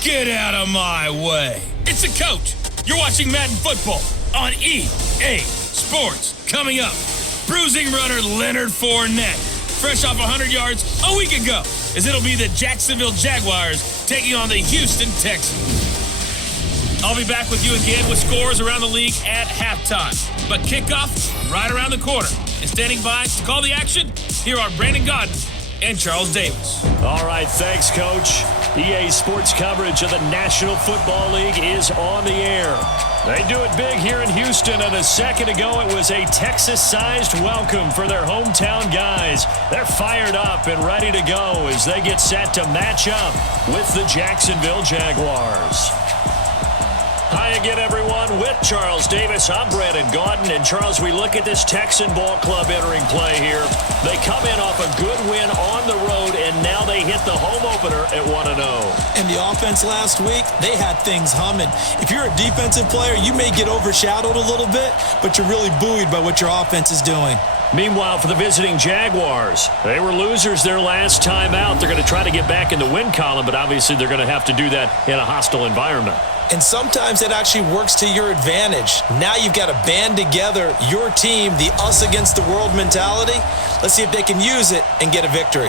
Get out of my way. It's the coach. You're watching Madden Football on EA Sports. Coming up, bruising runner Leonard Fournette, fresh off 100 yards a week ago, as it'll be the Jacksonville Jaguars taking on the Houston Texans. I'll be back with you again with scores around the league at halftime. But kickoff right around the corner. And standing by to call the action, here are Brandon Godden and Charles Davis. All right, thanks, Coach. EA Sports coverage of the National Football League is on the air. They do it big here in Houston, and a second ago it was a Texas-sized welcome for their hometown guys. They're fired up and ready to go as they get set to match up with the Jacksonville Jaguars. Hi again, everyone. With Charles Davis, I'm Brandon Godden. And, Charles, we look at this Texan ball club entering play here. They come in off a good win on the road, and now they hit the home opener at 1-0. And the offense last week, they had things humming. If you're a defensive player, you may get overshadowed a little bit, but you're really buoyed by what your offense is doing. Meanwhile, for the visiting Jaguars, they were losers their last time out. They're going to try to get back in the win column, but obviously they're going to have to do that in a hostile environment. And sometimes it actually works to your advantage. Now you've got to band together your team, the us against the world mentality. Let's see if they can use it and get a victory.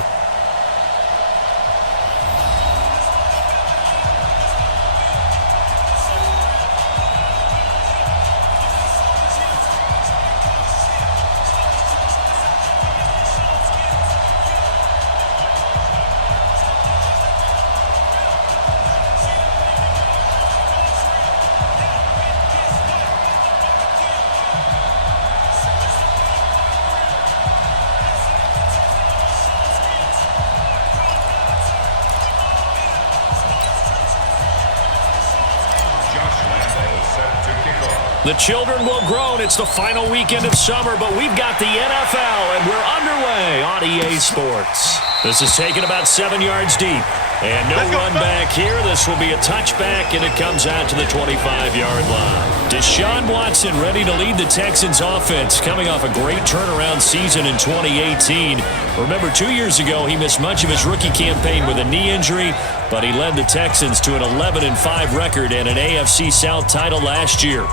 The children will groan. It's the final weekend of summer, but we've got the NFL, and we're underway on EA Sports. This is taken about 7 yards deep. And no run back here. This will be a touchback, and it comes out to the 25-yard line. Deshaun Watson ready to lead the Texans offense, coming off a great turnaround season in 2018. Remember, 2 years ago, he missed much of his rookie campaign with a knee injury, but he led the Texans to an 11-5 record and an AFC South title last year.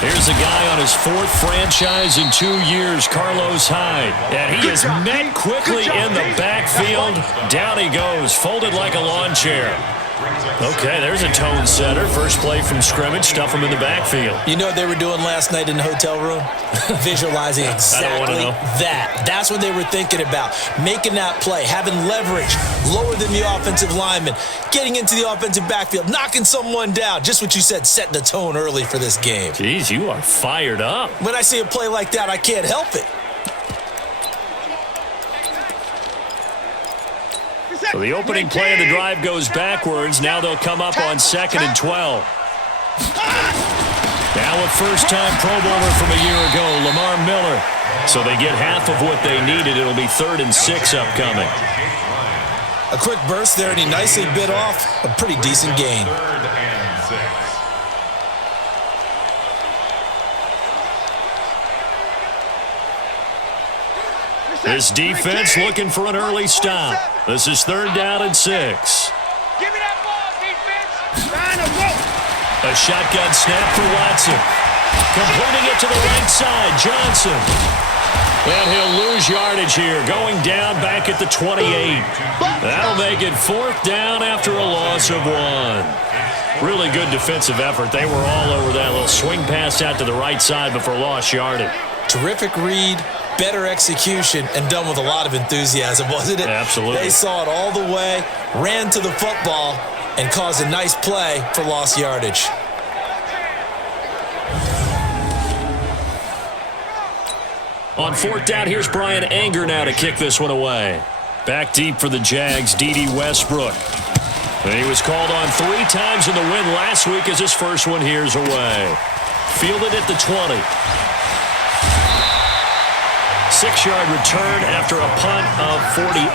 Here's a guy on his fourth franchise in 2 years, Carlos Hyde. And he is met quickly in the backfield. Down he goes, folded like a lawn chair. Okay, there's a tone setter. First play from scrimmage, stuff him in the backfield. You know what they were doing last night in the hotel room? Visualizing exactly that. That's what they were thinking about. Making that play, having leverage, lower than the offensive lineman, getting into the offensive backfield, knocking someone down. Just what you said, setting the tone early for this game. Jeez, you are fired up. When I see a play like that, I can't help it. So the opening play of the drive goes backwards. Now they'll come up on 2nd and 12. Now a first-time Pro Bowler from a year ago, Lamar Miller. So they get half of what they needed. It'll be 3rd and 6 upcoming. A quick burst there, and he nicely bit off a pretty decent gain. This defense looking for an early stop. This is 3rd down and 6. Give me that ball, defense. Line of rope. A shotgun snap for Watson. Completing it to the right side, Johnson. And he'll lose yardage here, going down back at the 28. That'll make it 4th down after a loss of 1. Really good defensive effort. They were all over that little swing pass out to the right side before lost yardage. Terrific read, better execution, and done with a lot of enthusiasm, wasn't it? Absolutely. They saw it all the way, ran to the football, and caused a nice play for lost yardage. On 4th down, here's Brian Anger now to kick this one away. Back deep for the Jags, D.D. Westbrook. And he was called on 3 times in the win last week as his first one here's away. Fielded at the 20. 6-yard return after a punt of 48.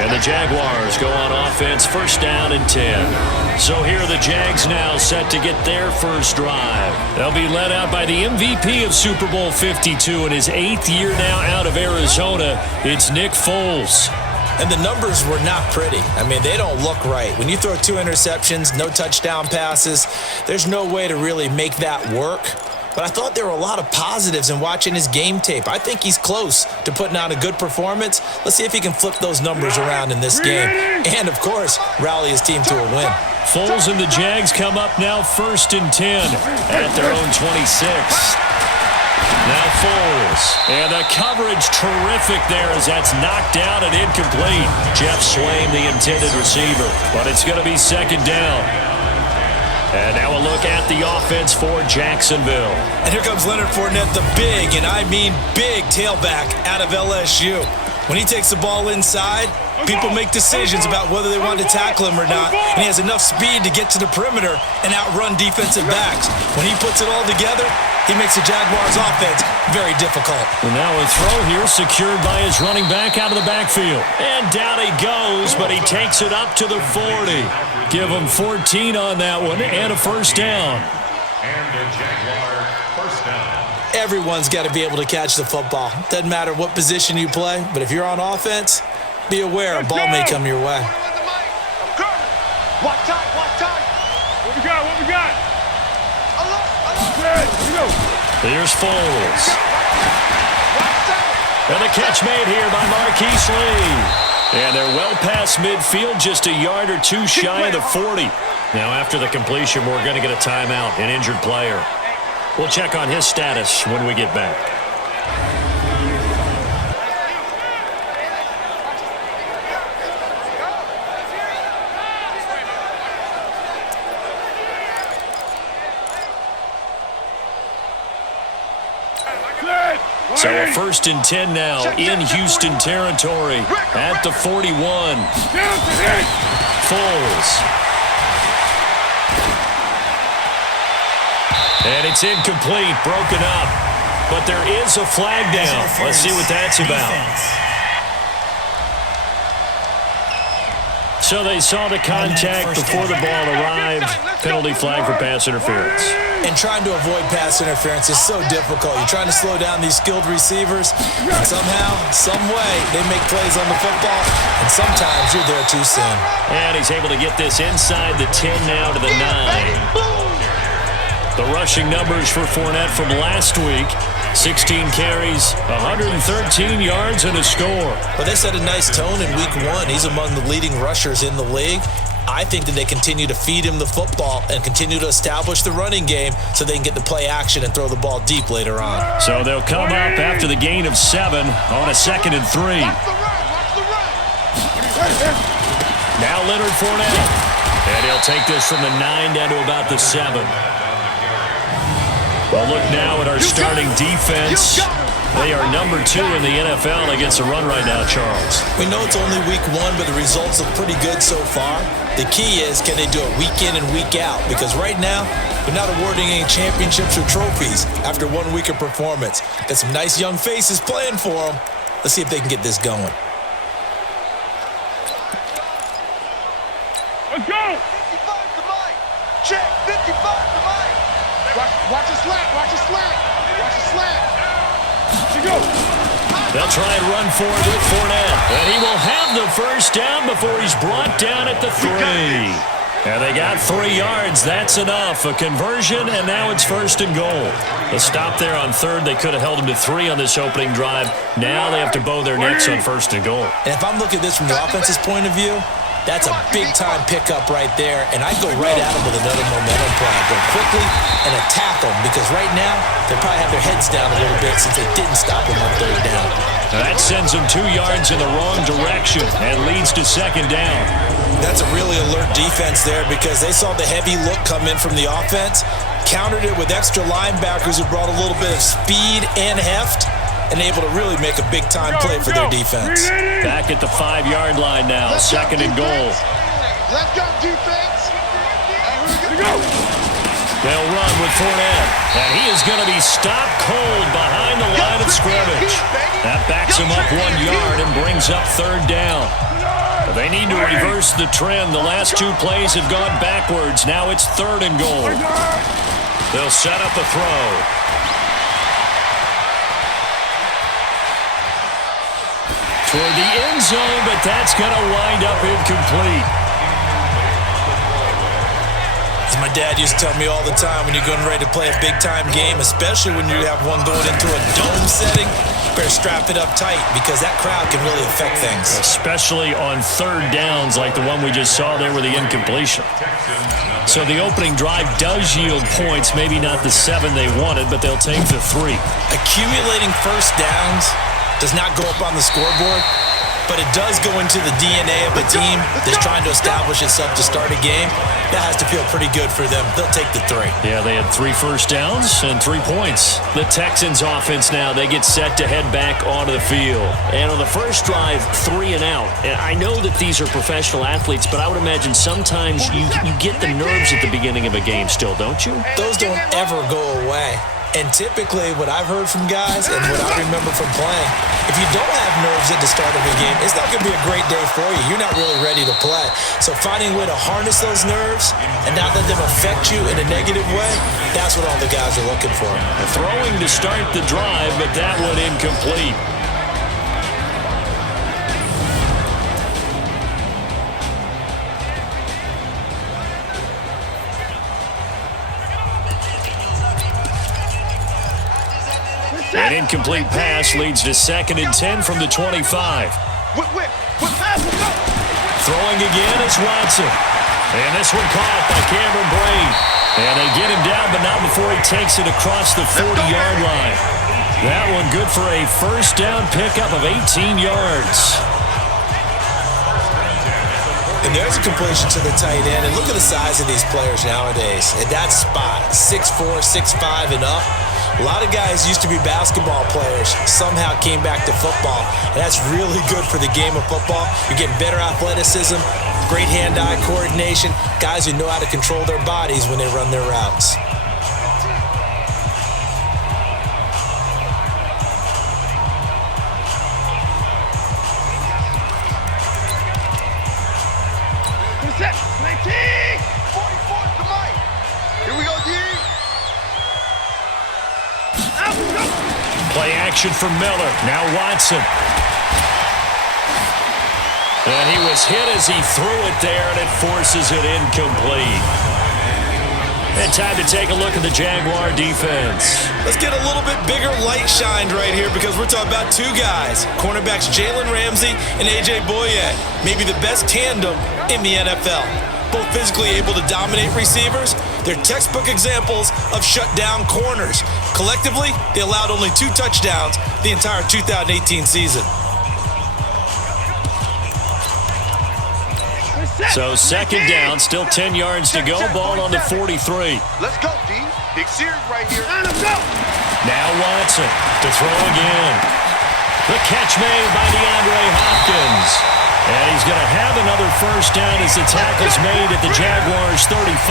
And the Jaguars go on offense, first down and 10. So here are the Jags now set to get their first drive. They'll be led out by the MVP of Super Bowl 52 in his 8th year now out of Arizona. It's Nick Foles. And the numbers were not pretty. I mean, they don't look right. When you throw 2 interceptions, no touchdown passes, there's no way to really make that work. But I thought there were a lot of positives in watching his game tape. I think he's close to putting out a good performance. Let's see if he can flip those numbers around in this game. And, of course, rally his team to a win. Foles and the Jags come up now first and 10 at their own 26. Now Foles. And the coverage terrific there as that's knocked down and incomplete. Jeff Swain, the intended receiver. But it's going to be second down. And now a look at the offense for Jacksonville. And here comes Leonard Fournette, the big, and I mean big, tailback out of LSU. When he takes the ball inside, people make decisions about whether they want to tackle him or not, and he has enough speed to get to the perimeter and outrun defensive backs. When he puts it all together, he makes the Jaguars' offense very difficult. And now a throw here secured by his running back out of the backfield. And down he goes, but he takes it up to the 40. Give him 14 on that one and a first down. And the Jaguar first down. Everyone's got to be able to catch the football. Doesn't matter what position you play, but if you're on offense, be aware a ball may come your way. Watch time. What we got? Here's Foles. And the catch made here by Marquise Lee. And they're well past midfield, just a yard or two shy of the 40. Now after the completion, we're going to get a timeout, an injured player. We'll check on his status when we get back. So a first and 10 now in Houston territory at the 41. Foles. And it's incomplete, broken up. But there is a flag down. Let's see what that's about. So they saw the contact before the ball arrived. Penalty flag for pass interference. And trying to avoid pass interference is so difficult. You're trying to slow down these skilled receivers, and somehow, some way, they make plays on the football, and sometimes you're there too soon. And he's able to get this inside the 10 now to the 9. The rushing numbers for Fournette from last week, 16 carries, 113 yards, and a score. But they set a nice tone in week 1. He's among the leading rushers in the league. I think that they continue to feed him the football and continue to establish the running game so they can get the play action and throw the ball deep later on. So they'll come up after the gain of 7 on a 2nd and 3. Now Leonard Fournette. And he'll take this from the 9 down to about the 7. Well, look now at our starting defense. They are number 2 in the NFL against the run right now, Charles. We know it's only week 1, but the results look pretty good so far. The key is, can they do it week in and week out? Because right now, they're not awarding any championships or trophies after 1 week of performance. Got some nice young faces playing for them. Let's see if they can get this going. Let's go! 55 to Mike. Check, 55 to Mike. Watch a slant. They'll try and run for it with Fournette. And he will have the first down before he's brought down at the 3. And they got 3 yards. That's enough. A conversion, and now it's first and goal. The stop there on 3rd. They could have held him to 3 on this opening drive. Now they have to bow their necks on first and goal. And if I'm looking at this from the offense's point of view, that's a big-time pickup right there, and I'd go right at him with another momentum play. I'd go quickly and attack them, because right now, they probably have their heads down a little bit since they didn't stop him on 3rd down. Now that sends them 2 yards in the wrong direction and leads to 2nd down. That's a really alert defense there, because they saw the heavy look come in from the offense, countered it with extra linebackers who brought a little bit of speed and heft, and able to really make a big-time play for their defense. Back at the 5-yard line now, 2nd and goal. Let's go, defense. They'll run with Fournette. And he is going to be stopped cold behind the line of scrimmage. That backs him up 1 yard and brings up third down. They need to reverse the trend. The last 2 plays have gone backwards. Now it's third and goal. They'll set up a throw. Toward the end zone, but that's going to wind up incomplete. As my dad used to tell me all the time, when you're getting ready to play a big-time game, especially when you have one going into a dome setting, better strap it up tight because that crowd can really affect things. Especially on third downs like the one we just saw there with the incompletion. So the opening drive does yield points, maybe not the 7 they wanted, but they'll take the 3. Accumulating first downs does not go up on the scoreboard, but it does go into the DNA of a team that's trying to establish itself to start a game. That has to feel pretty good for them. They'll take the 3. Yeah, they had 3 first downs and 3 points. The Texans offense now, they get set to head back onto the field. And on the first drive, 3 and out. And I know that these are professional athletes, but I would imagine sometimes you get the nerves at the beginning of a game still, don't you? Those don't ever go away. And typically, what I've heard from guys and what I remember from playing, if you don't have nerves at the start of a game, it's not going to be a great day for you. You're not really ready to play. So finding a way to harness those nerves and not let them affect you in a negative way, that's what all the guys are looking for. Throwing to start the drive, but that one incomplete. An incomplete pass leads to 2nd and 10 from the 25. Throwing again is Watson. And this one caught by Cameron Braid. And they get him down, but not before he takes it across the 40-yard line. That one good for a first down pickup of 18 yards. And there's a completion to the tight end. And look at the size of these players nowadays. At that spot, 6'4", 6'5", and up. A lot of guys used to be basketball players, somehow came back to football. And that's really good for the game of football. You're getting better athleticism, great hand-eye coordination, guys who know how to control their bodies when they run their routes. Play action for Miller. Now Watson. And he was hit as he threw it there, and it forces it incomplete. And time to take a look at the Jaguar defense. Let's get a little bit bigger light shined right here because we're talking about 2 guys. Cornerbacks Jalen Ramsey and A.J. Boye. Maybe the best tandem in the NFL. Both physically able to dominate receivers. They're textbook examples of shutdown corners. Collectively, they allowed only 2 touchdowns the entire 2018 season. So 2nd down, still 10 yards to go. Ball on the 43. Let's go, D. Big series right here. Now Watson to throw again. The catch made by DeAndre Hopkins. And he's going to have another first down as the tackle's made at the Jaguars' 35.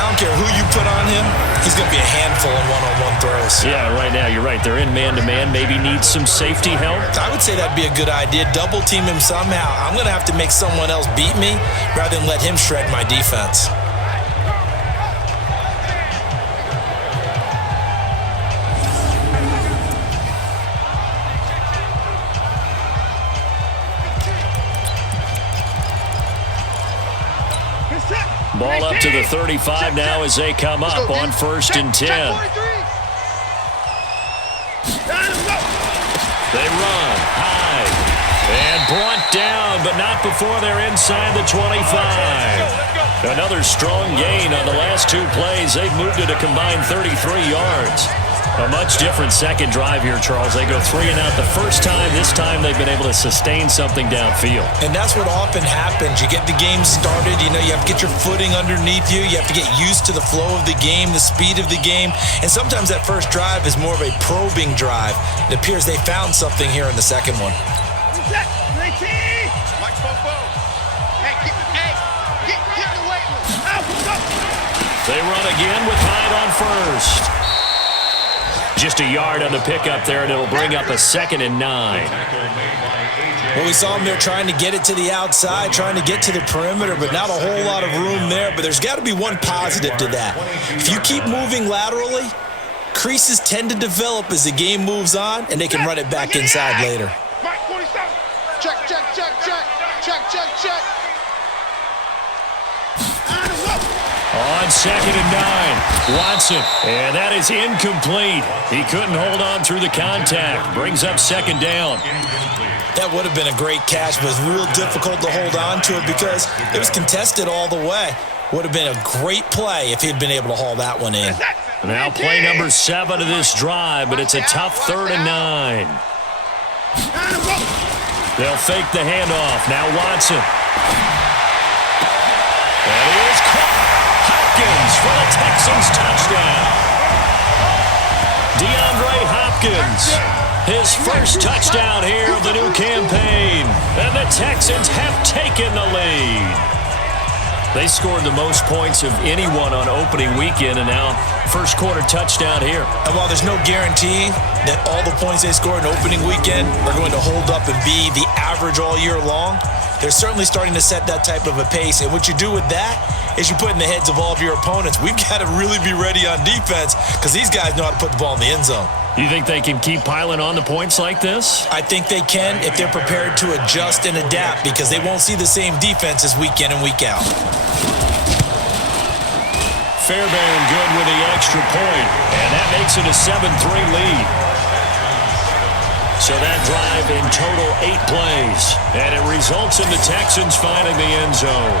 I don't care who you put on him, he's going to be a handful in one-on-one throws. Yeah, right now, you're right. They're in man-to-man. Maybe needs some safety help. I would say that'd be a good idea. Double team him somehow. I'm going to have to make someone else beat me rather than let him shred my defense. Ball up to the 35 now as they come up on 1st and 10. They run high and brought down, but not before they're inside the 25. Another strong gain on the last 2 plays. They've moved it a combined 33 yards. A much different second drive here, Charles. They go 3 and out the first time. This time they've been able to sustain something downfield. And that's what often happens. You get the game started. You know, you have to get your footing underneath you. You have to get used to the flow of the game, the speed of the game. And sometimes that first drive is more of a probing drive. It appears they found something here in the second one. Mike Bobo. Hey, get away. They run again with Hyde on first. Just a yard on the pickup there, and it'll bring up a 2nd and 9. Well, we saw him there trying to get it to the outside, trying to get to the perimeter, but not a whole lot of room there. But there's got to be one positive to that. If you keep moving laterally, creases tend to develop as the game moves on, and they can run it back inside later. Mike 47. Check, check, check, check. Check, check, check. On 2nd and 9, Watson, and that is incomplete. He couldn't hold on through the contact. Brings up 2nd down. That would have been a great catch, but it was real difficult to hold on to it because it was contested all the way. Would have been a great play if he'd been able to haul that one in. Now play number 7 of this drive, but it's a tough 3rd and 9. They'll fake the handoff. Now Watson. And he is caught. Hopkins for the Texans touchdown. DeAndre Hopkins, his first touchdown here of the new campaign. And the Texans have taken the lead. They scored the most points of anyone on opening weekend, and now first quarter touchdown here. And while there's no guarantee that all the points they score in opening weekend are going to hold up and be the average all year long, they're certainly starting to set that type of a pace. And what you do with that is you put in the heads of all of your opponents, we've got to really be ready on defense because these guys know how to put the ball in the end zone. You think they can keep piling on the points like this? I think they can if they're prepared to adjust and adapt because they won't see the same defenses week in and week out. Fairbairn good with the extra point, and that makes it a 7-3 lead. So that drive in total 8 plays, and it results in the Texans finding the end zone.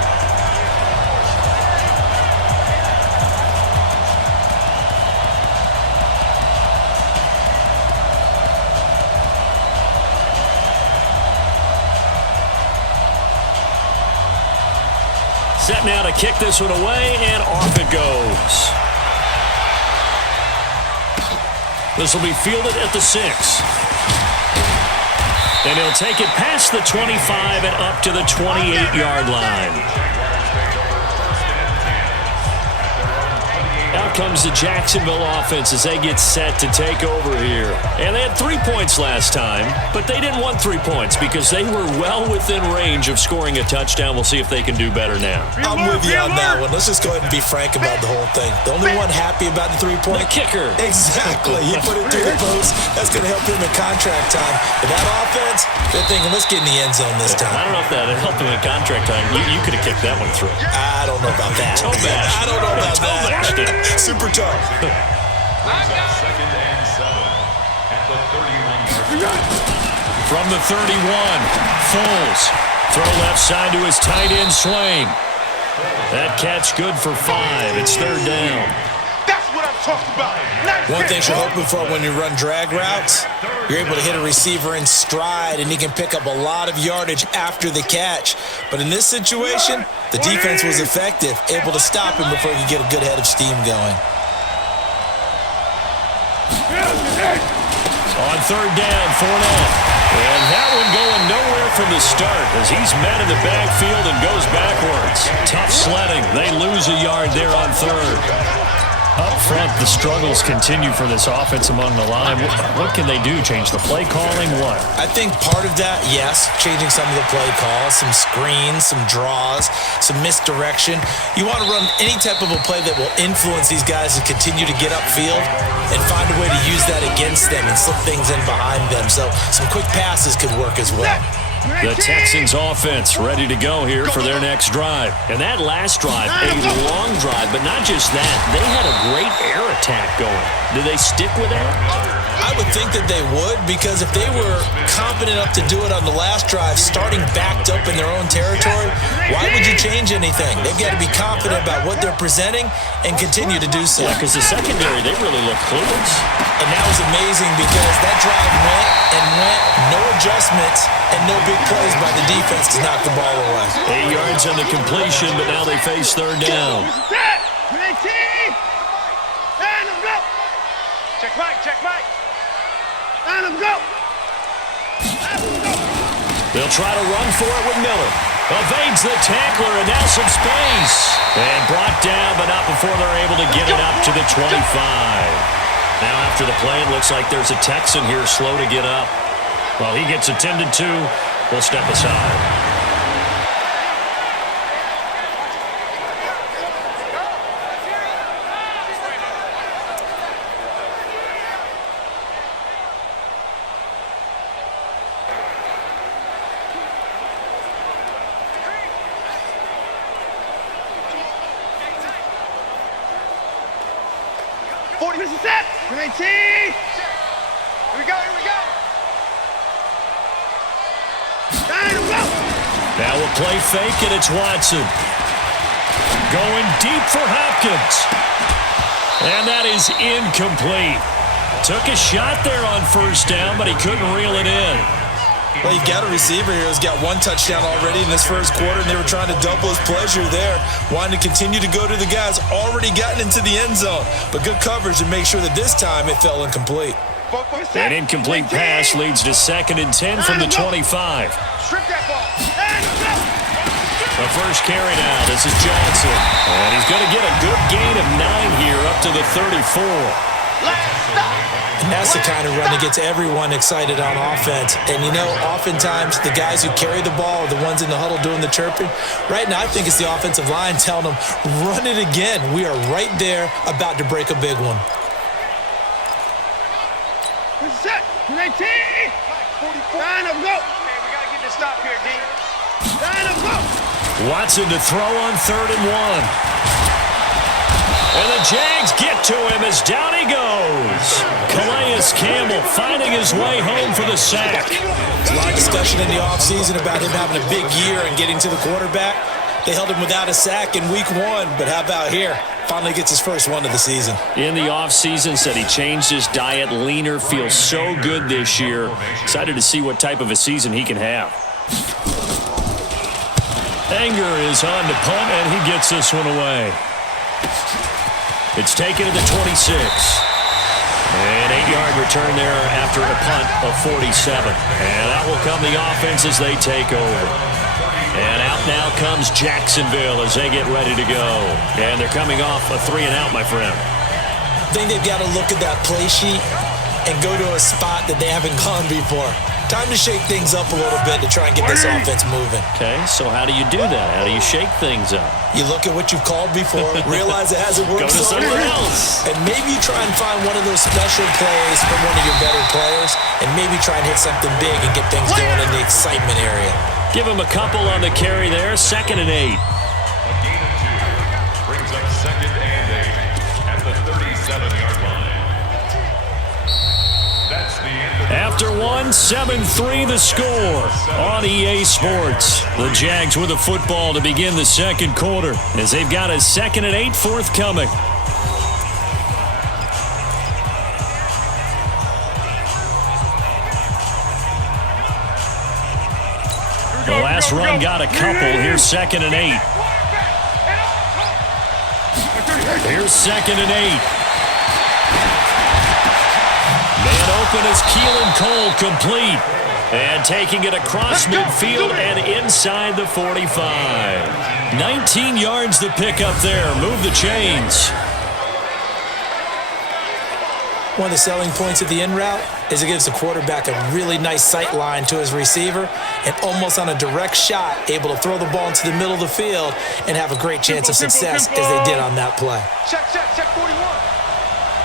Set now to kick this one away, and off it goes. This will be fielded at the 6. And he'll take it past the 25 and up to the 28-yard line. Out comes the Jacksonville offense as they get set to take over here. And they had 3 points last time, but they didn't want 3 points because they were well within range of scoring a touchdown. We'll see if they can do better now. I'm with you on that one. Let's just go ahead and be frank about the whole thing. The only one happy about the 3-point? The kicker. Exactly. He put it through the post. That's going to help him in contract time. But that offense, they're thinking, let's get in the end zone this time. I don't know if that helped him in contract time. You could have kicked that one through. I don't know about that. Toe bash. I don't know about that. Super tough. 2nd and 7 at the 31. From the 31, Foles. Throw left side to his tight end, Swain. That catch good for 5. It's 3rd down. That's what I'm talking about. Nice One thing hit. you're hoping for when you run drag routes, you're able to hit a receiver in stride, and he can pick up a lot of yardage after the catch. But in this situation, the defense was effective, able to stop him before he could get a good head of steam going. On 3rd down, Fournette. And that one going nowhere from the start as he's met in the backfield and goes backwards. Tough sledding. They lose a yard there on 3rd. Up front, the struggles continue for this offense among the line. What can they do? Change the play calling? What? I think part of that, yes, changing some of the play calls, some screens, some draws, some misdirection. You want to run any type of a play that will influence these guys to continue to get upfield and find a way to use that against them and slip things in behind them. So some quick passes could work as well. The Texans offense ready to go here for their next drive. And that last drive, a long drive, but not just that. They had a great air attack going. Do they stick with that? I would think that they would, because if they were confident enough to do it on the last drive, starting backed up in their own territory, why would you change anything? They've got to be confident about what they're presenting and continue to do so. Yeah, because the secondary, they really look clueless. And that was amazing because that drive went and went, no adjustments and no big plays by the defense to knock the ball away. 8 yards on the completion, but now they face 3rd down. Check right, check right. And go. They'll try to run for it with Miller. Evades the tackler, and now some space. And brought down, but not before they're able to get it up to the 25. Now after the play, it looks like there's a Texan here slow to get up. While he gets attended to, we'll step aside. Set. 19. Here we go. Now a play fake, and it's Watson. Going deep for Hopkins. And that is incomplete. Took a shot there on first down, but he couldn't reel it in. Well, you got a receiver here who's got one touchdown already in this first quarter, and they were trying to double his pleasure there, wanting to continue to go to the guys already gotten into the end zone. But good coverage to make sure that this time it fell incomplete. An incomplete pass leads to 2nd and 10 from the 25. Strip that ball. The first carry now. This is Johnson. And he's going to get a good gain of 9 here up to the 34. And that's the kind of run that gets everyone excited on offense. And, you know, oftentimes the guys who carry the ball are the ones in the huddle doing the chirping. Right now, I think it's the offensive line telling them, run it again. We are right there about to break a big one. Set. 19. 9 of go. Man, we got to get this stop here, D. 9 of go. Watson to throw on 3rd and 1. And the Jags get to him as down he goes. Calais Campbell finding his way home for the sack. There's a lot of discussion in the offseason about him having a big year and getting to the quarterback. They held him without a sack in week 1, but how about here? Finally gets his first one of the season. In the offseason, said he changed his diet, leaner, feels so good this year. Excited to see what type of a season he can have. Anger is on to punt, and he gets this one away. It's taken to the 26. An 8-yard return there after a punt of 47. And out will come the offense as they take over. And out now comes Jacksonville as they get ready to go. And they're coming off a 3-and-out, my friend. I think they've got to look at that play sheet and go to a spot that they haven't gone before. Time to shake things up a little bit to try and get this offense moving. Okay, so how do you do that? How do you shake things up? You look at what you've called before, realize it hasn't worked Go to somewhere else. And maybe you try and find one of those special plays from one of your better players, and maybe try and hit something big and get things going in the excitement area. Give him a couple on the carry there, 2nd and 8. A gain of 2 brings up 2nd and 8 at the 37-yard line. That's the end of After 1, 7-3 the score on EA Sports. The Jags with the football to begin the second quarter as they've got a 2nd and 8 forthcoming. The last run got a couple. Here's 2nd and 8. Here's 2nd and 8. Man open as Keelan Cole complete. And taking it across midfield and inside the 45. 19 yards the pick up there. Move the chains. One of the selling points of the in route is it gives the quarterback a really nice sight line to his receiver and almost on a direct shot able to throw the ball into the middle of the field and have a great chance of success as they did on that play. Check 41.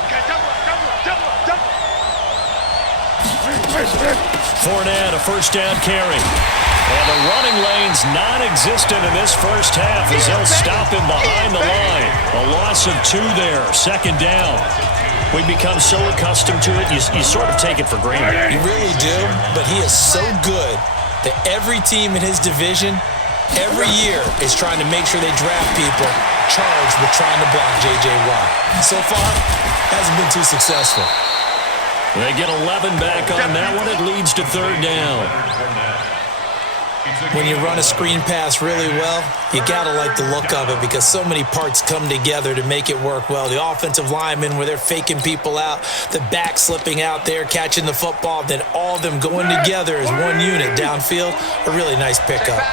Okay, double up. Fournette, a first down carry. And the running lane's non-existent in this first half as they'll stop him behind the line. A loss of 2 there, 2nd down. We become so accustomed to it, you sort of take it for granted. You really do, but he is so good that every team in his division, every year, is trying to make sure they draft people charged with trying to block J.J. Watt. So far, hasn't been too successful. They get 11 back on that one. It leads to 3rd down. When you run a screen pass really well, you gotta like the look of it because so many parts come together to make it work well. The offensive linemen, where they're faking people out, the back slipping out there, catching the football, then all of them going together as one unit downfield. A really nice pickup.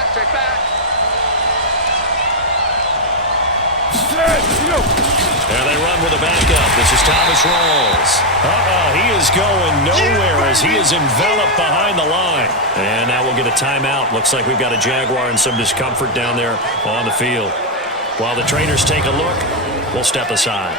There they run with a backup. This is Thomas Rawls. He is going nowhere as he is enveloped behind the line. And now we'll get a timeout. Looks like we've got a Jaguar in some discomfort down there on the field. While the trainers take a look, we'll step aside.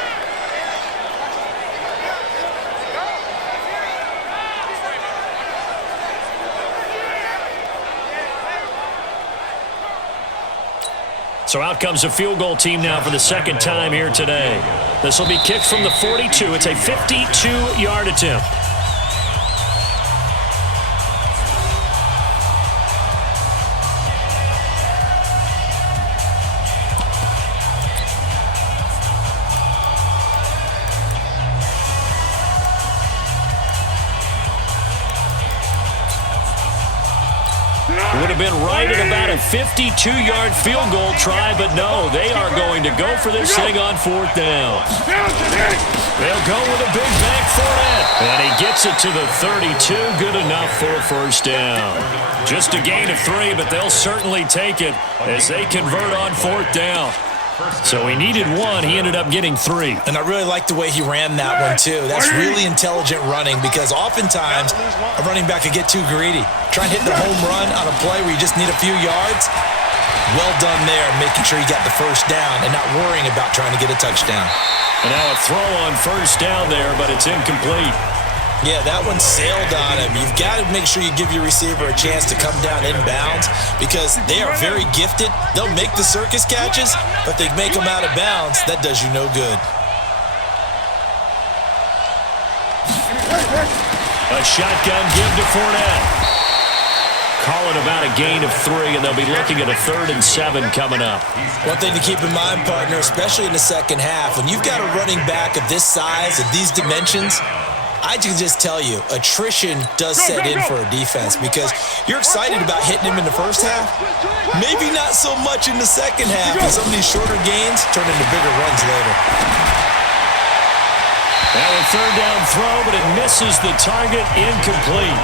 So out comes the field goal team now for the second time here today. This will be kicked from the 42. It's a 52-yard attempt. Would have been right at about a 52-yard field goal try, but no, they are going to go for this thing on fourth down. They'll go with a big back Fournette, and he gets it to the 32. Good enough for a first down. Just a gain of 3, but they'll certainly take it as they convert on fourth down. So he needed 1. He ended up getting 3. And I really like the way he ran that one, too. That's really intelligent running because oftentimes a running back could get too greedy. Try and hit the home run on a play where you just need a few yards. Well done there, making sure you got the first down and not worrying about trying to get a touchdown. And now a throw on first down there, but it's incomplete. Yeah, that one sailed on him. You've got to make sure you give your receiver a chance to come down inbounds because they are very gifted. They'll make the circus catches, but they make them out of bounds. That does you no good. A shotgun give to Fournette. Call it about a gain of 3, and they'll be looking at a 3rd and 7 coming up. One thing to keep in mind, partner, especially in the second half, when you've got a running back of this size, of these dimensions, I can just tell you, attrition does set in for a defense because you're excited about hitting him in the first half. Maybe not so much in the second half, and some of these shorter gains turn into bigger runs later. Now a 3rd down throw, but it misses the target, incomplete.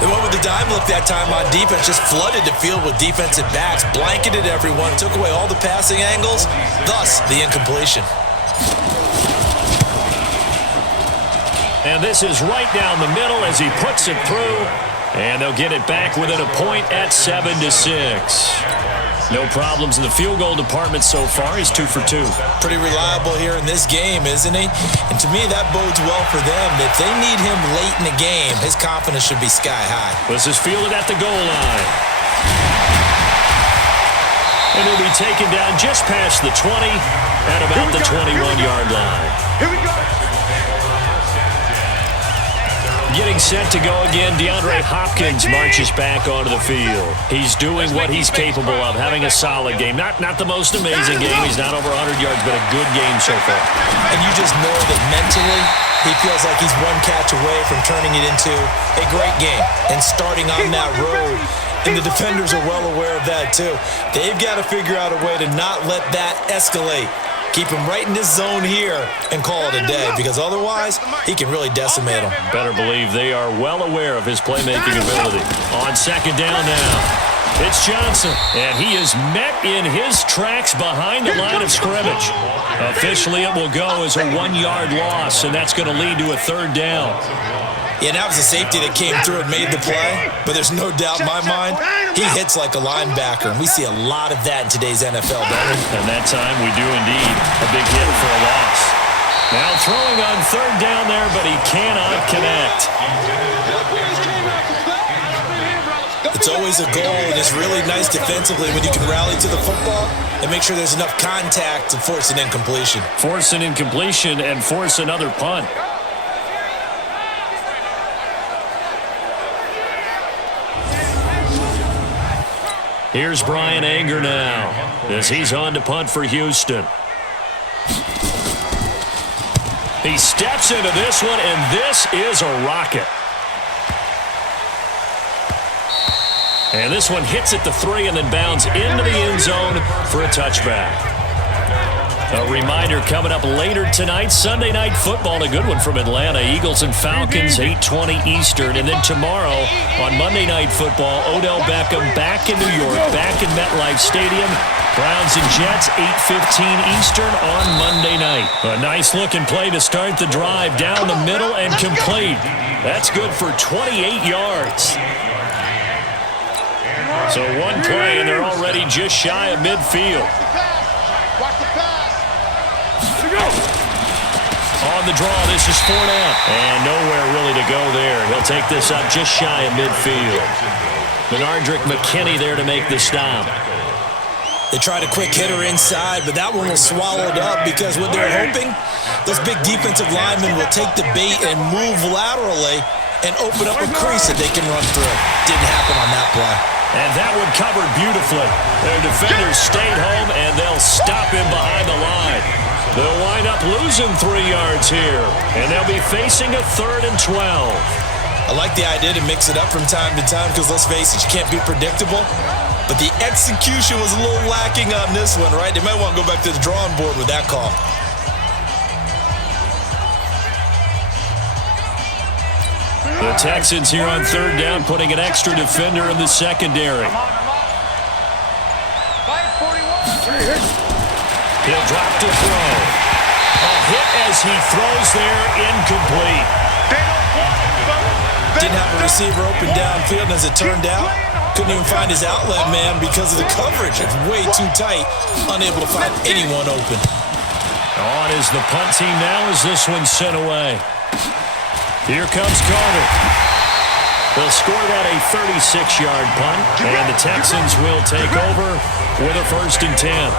They went with the dime look that time on defense, just flooded the field with defensive backs, blanketed everyone, took away all the passing angles, thus the incompletion. And this is right down the middle as he puts it through, and they'll get it back within a point at 7-6. No problems in the field goal department so far. He's 2 for 2. Pretty reliable here in this game, isn't he? And to me, that bodes well for them. If they need him late in the game, his confidence should be sky high. This is fielded at the goal line. And he'll be taken down just past the 20 at about the 21-yard line. Here we go. Getting set to go again, DeAndre Hopkins marches back onto the field. He's doing what he's capable of, having a solid game. Not the most amazing game. He's not over 100 yards, but a good game so far. And you just know that mentally, he feels like he's one catch away from turning it into a great game and starting on that road. And the defenders are well aware of that, too. They've got to figure out a way to not let that escalate. Keep him right in this zone here and call it a day because otherwise he can really decimate them. Better believe they are well aware of his playmaking ability. On second down now, it's Johnson, and he is met in his tracks behind the line of scrimmage. Officially, it will go as a 1-yard loss, and that's going to lead to a 3rd down. Yeah, that was a safety that came through and made the play, but there's no doubt in my mind, he hits like a linebacker, and we see a lot of that in today's NFL, don't we? And that time we do indeed. A big hit for a loss. Now throwing on 3rd down there, but he cannot connect. It's always a goal, and it's really nice defensively when you can rally to the football and make sure there's enough contact to force an incompletion. Force an incompletion and force another punt. Here's Brian Anger now as he's on to punt for Houston. He steps into this one, and this is a rocket. And this one hits at the 3 and then bounds into the end zone for a touchback. A reminder coming up later tonight, Sunday Night Football, a good one from Atlanta. Eagles and Falcons, 8:20 Eastern. And then tomorrow on Monday Night Football, Odell Beckham back in New York, back in MetLife Stadium. Browns and Jets, 8:15 Eastern on Monday night. A nice-looking play to start the drive down the middle and complete. That's good for 28 yards. So one play, and they're already just shy of midfield. On the draw, this is Fournette. And nowhere really to go there. He'll take this up just shy of midfield. Benardrick McKinney there to make the stop. They tried a quick hitter inside, but that one was swallowed up because what they're hoping, those big defensive linemen will take the bait and move laterally and open up a crease that they can run through. Didn't happen on that play. And that one covered beautifully. Their defenders stayed home, and they'll stop him behind the line. They'll wind up losing 3 yards here, and they'll be facing a 3rd and 12. I like the idea to mix it up from time to time because, let's face it, you can't be predictable. But the execution was a little lacking on this one, right? They might want to go back to the drawing board with that call. The Texans here on 3rd down, putting an extra defender in the secondary. He'll drop to throw. A hit as he throws there, incomplete. Didn't have a receiver open downfield, and as it turned out, couldn't even find his outlet man because of the coverage. It's way too tight, unable to find anyone open. On is the punt team now as this one's sent away. Here comes Carter. They'll score that a 36-yard punt, and the Texans will take over with a 1st and 10.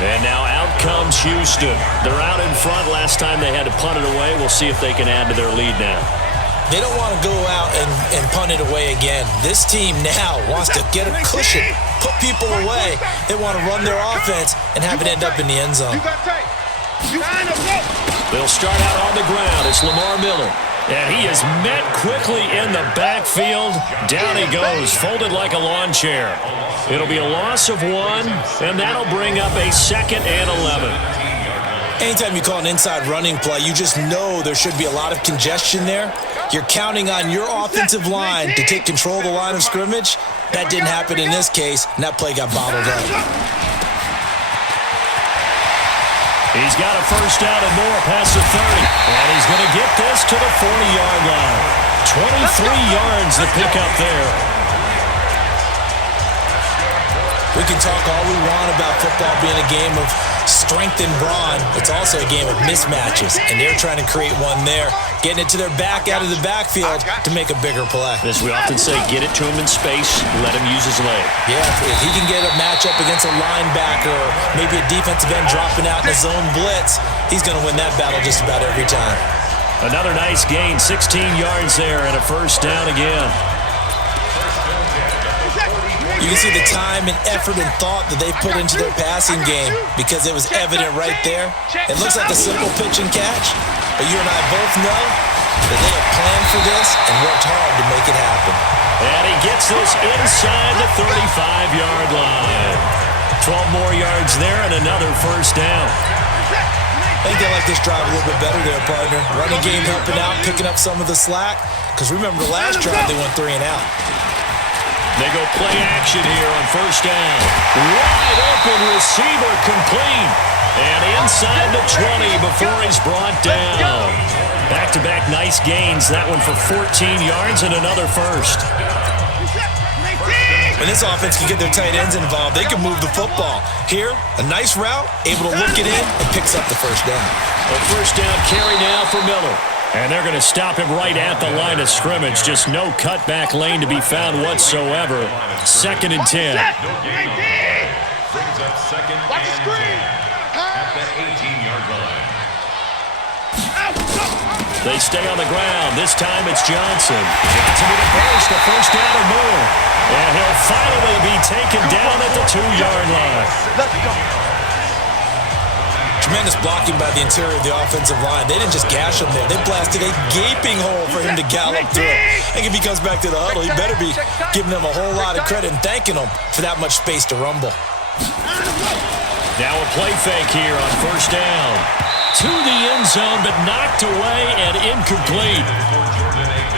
And now out comes Houston. They're out in front. Last time they had to punt it away. We'll see if they can add to their lead now. They don't want to go out and punt it away again. This team now wants to get a cushion, put people away. They want to run their offense and have it end up in the end zone. They'll start out on the ground. It's Lamar Miller. And he is met quickly in the backfield. Down he goes, folded like a lawn chair. It'll be a loss of 1, and that'll bring up a 2nd and 11. Anytime you call an inside running play, you just know there should be a lot of congestion there. You're counting on your offensive line to take control of the line of scrimmage. That didn't happen in this case, and that play got bottled up. He's got a 1st down and more past the 30. And he's going to get this to the 40-yard line. 23 yards to pick up there. We can talk all we want about football being a game of strength and brawn. It's also a game of mismatches, and they're trying to create one there, getting it to their back out of the backfield to make a bigger play. As we often say, get it to him in space, let him use his leg. Yeah, if he can get a matchup against a linebacker or maybe a defensive end dropping out in a zone blitz, he's going to win that battle just about every time. Another nice gain, 16 yards there, and a 1st down again. You can see the time and effort and thought that they've put into their passing game because it was evident right there. It looks like a simple pitch and catch, but you and I both know that they have planned for this and worked hard to make it happen. And he gets this inside the 35-yard line. 12 more yards there and another 1st down. I think they like this drive a little bit better there, partner. Running game helping out, picking up some of the slack. Because remember, the last drive they went 3 and out. They go play action here on 1st down. Wide open receiver complete. And inside the 20 before he's brought down. Back-to-back nice gains. That one for 14 yards and another 1st. When this offense can get their tight ends involved, they can move the football. Here, a nice route, able to look it in, and picks up the 1st down. A 1st down carry now for Miller. And they're going to stop him right at the line of scrimmage. Just no cutback lane to be found whatsoever. 2nd and 10. Brings up 2nd and 10 at the 18-yard line. They stay on the ground. This time it's Johnson. Johnson with a burst, a 1st down or more. And he'll finally be taken down at the 2-yard line. Let's go. Tremendous blocking by the interior of the offensive line. They didn't just gash him there. They blasted a gaping hole for him to gallop through. I think if he comes back to the huddle, he better be giving them a whole lot of credit and thanking them for that much space to rumble. Now a play fake here on first down. To the end zone, but knocked away and incomplete.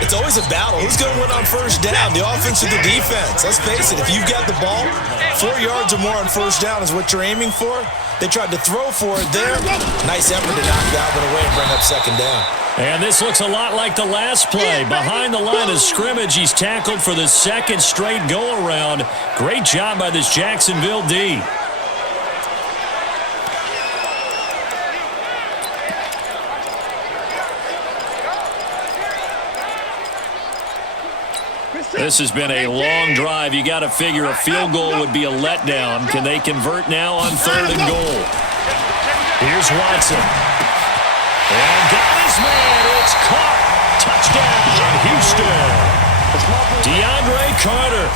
It's always a battle. Who's going to win on first down, the offense or the defense? Let's face it, if you've got the ball, 4 yards or more on first down is what you're aiming for. They tried to throw for it there. Nice effort to knock Galvin away and bring up second down. And this looks a lot like the last play. Behind the line of scrimmage, he's tackled for the second straight go-around. Great job by this Jacksonville D. This has been a long drive. You got to figure a field goal would be a letdown. Can they convert now on 3rd and goal? Here's Watson. And got his man. It's caught. Touchdown, Houston. DeAndre Carter,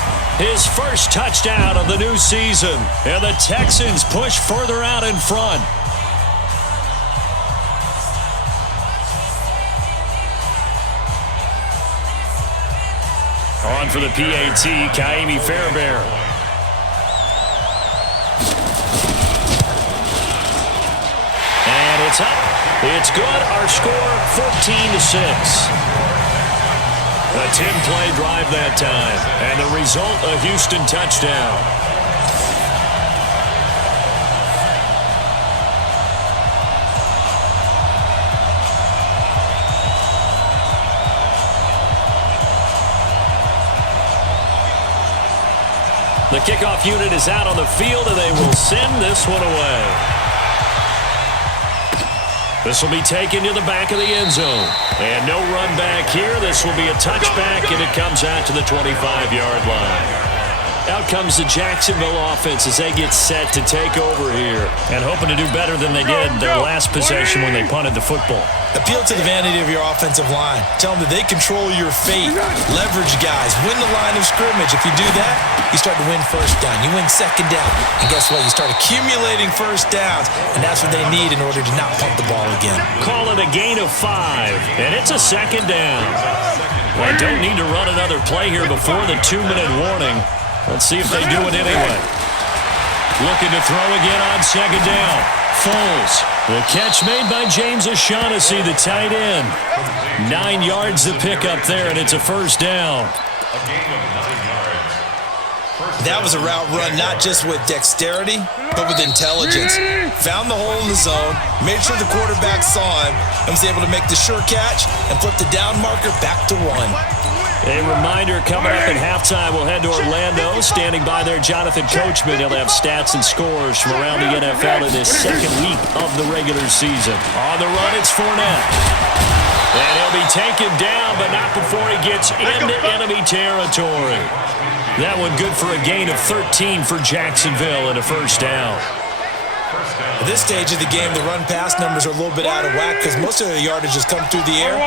his first touchdown of the new season. And the Texans push further out in front. On for the PAT, Kaimi Fairbairn. And it's up. It's good. Our score, 14-6. A 10-play drive that time. And the result, a Houston touchdown. The kickoff unit is out on the field, and they will send this one away. This will be taken to the back of the end zone. And no run back here. This will be a touchback, and it comes out to the 25-yard line. Out comes the Jacksonville offense as they get set to take over here. And hoping to do better than they did their last possession when they punted the football. Appeal to the vanity of your offensive line. Tell them that they control your fate. Leverage guys. Win the line of scrimmage. If you do that, you start to win first down. You win second down. And guess what? You start accumulating first downs. And that's what they need in order to not punt the ball again. Call it a gain of 5. And it's a second down. They don't need to run another play here before the 2-minute warning. Let's see if they do it anyway. Looking to throw again on second down. Foles. The catch made by James O'Shaughnessy, the tight end. 9 yards to pick up there, and it's a first down. That was a route run not just with dexterity, but with intelligence. Found the hole in the zone, made sure the quarterback saw him, and was able to make the sure catch and flip the down marker back to 1. A reminder, coming up at halftime, we'll head to Orlando. Standing by there, Jonathan Coachman. He'll have stats and scores from around the NFL in this second week of the regular season. On the run, it's Fournette. And he'll be taken down, but not before he gets into enemy territory. That one good for a gain of 13 for Jacksonville and a first down. At this stage of the game, the run-pass numbers are a little bit out of whack because most of the yardage has come through the air.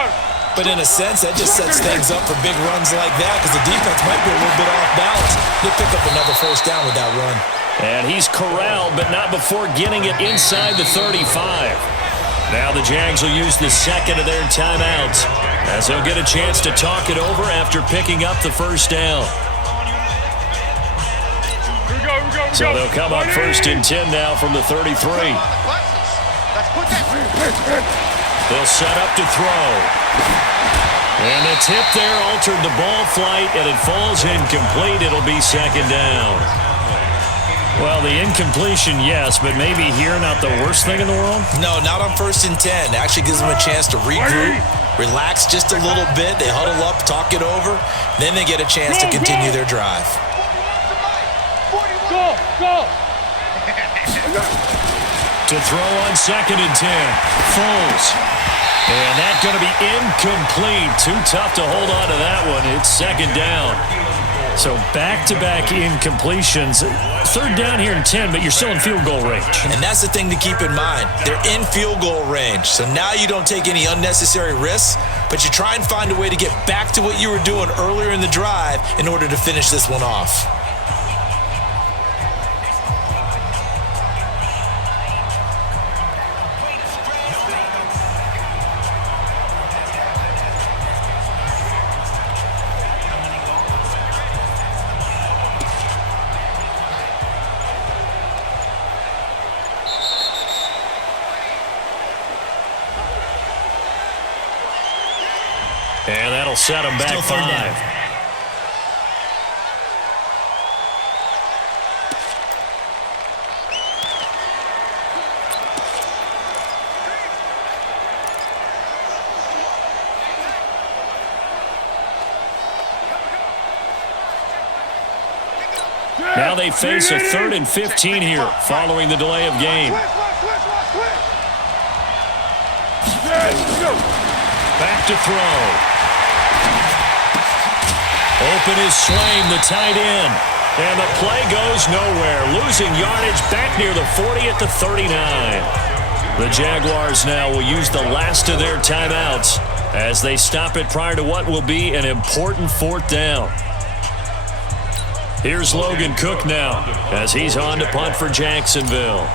But in a sense, that just sets things up for big runs like that because the defense might be a little bit off balance. They pick up another first down with that run. And he's corralled, but not before getting it inside the 35. Now the Jags will use the second of their timeouts as they'll get a chance to talk it over after picking up the first down. So they'll come up 1st and 10 now from the 33. They'll set up to throw. And the tip there altered the ball flight, and it falls incomplete. It'll be second down. Well, the incompletion, yes, but maybe here not the worst thing in the world? No, not on 1st and 10. It actually gives them a chance to regroup, relax just a little bit. They huddle up, talk it over. Then they get a chance to continue their drive. Go! To throw on 2nd and 10. Foles. And that's going to be incomplete. Too tough to hold on to that one. It's second down. So back-to-back incompletions. 3rd down here and 10, but you're still in field goal range. And that's the thing to keep in mind. They're in field goal range. So now you don't take any unnecessary risks, but you try and find a way to get back to what you were doing earlier in the drive in order to finish this one off. And that'll set them back 5. Now they face a 3rd and 15 here following the delay of game. Back to throw. Open is Swain, the tight end. And the play goes nowhere. Losing yardage back near the 40 at the 39. The Jaguars now will use the last of their timeouts as they stop it prior to what will be an important 4th down. Here's Logan Cook now as he's on to punt for Jacksonville.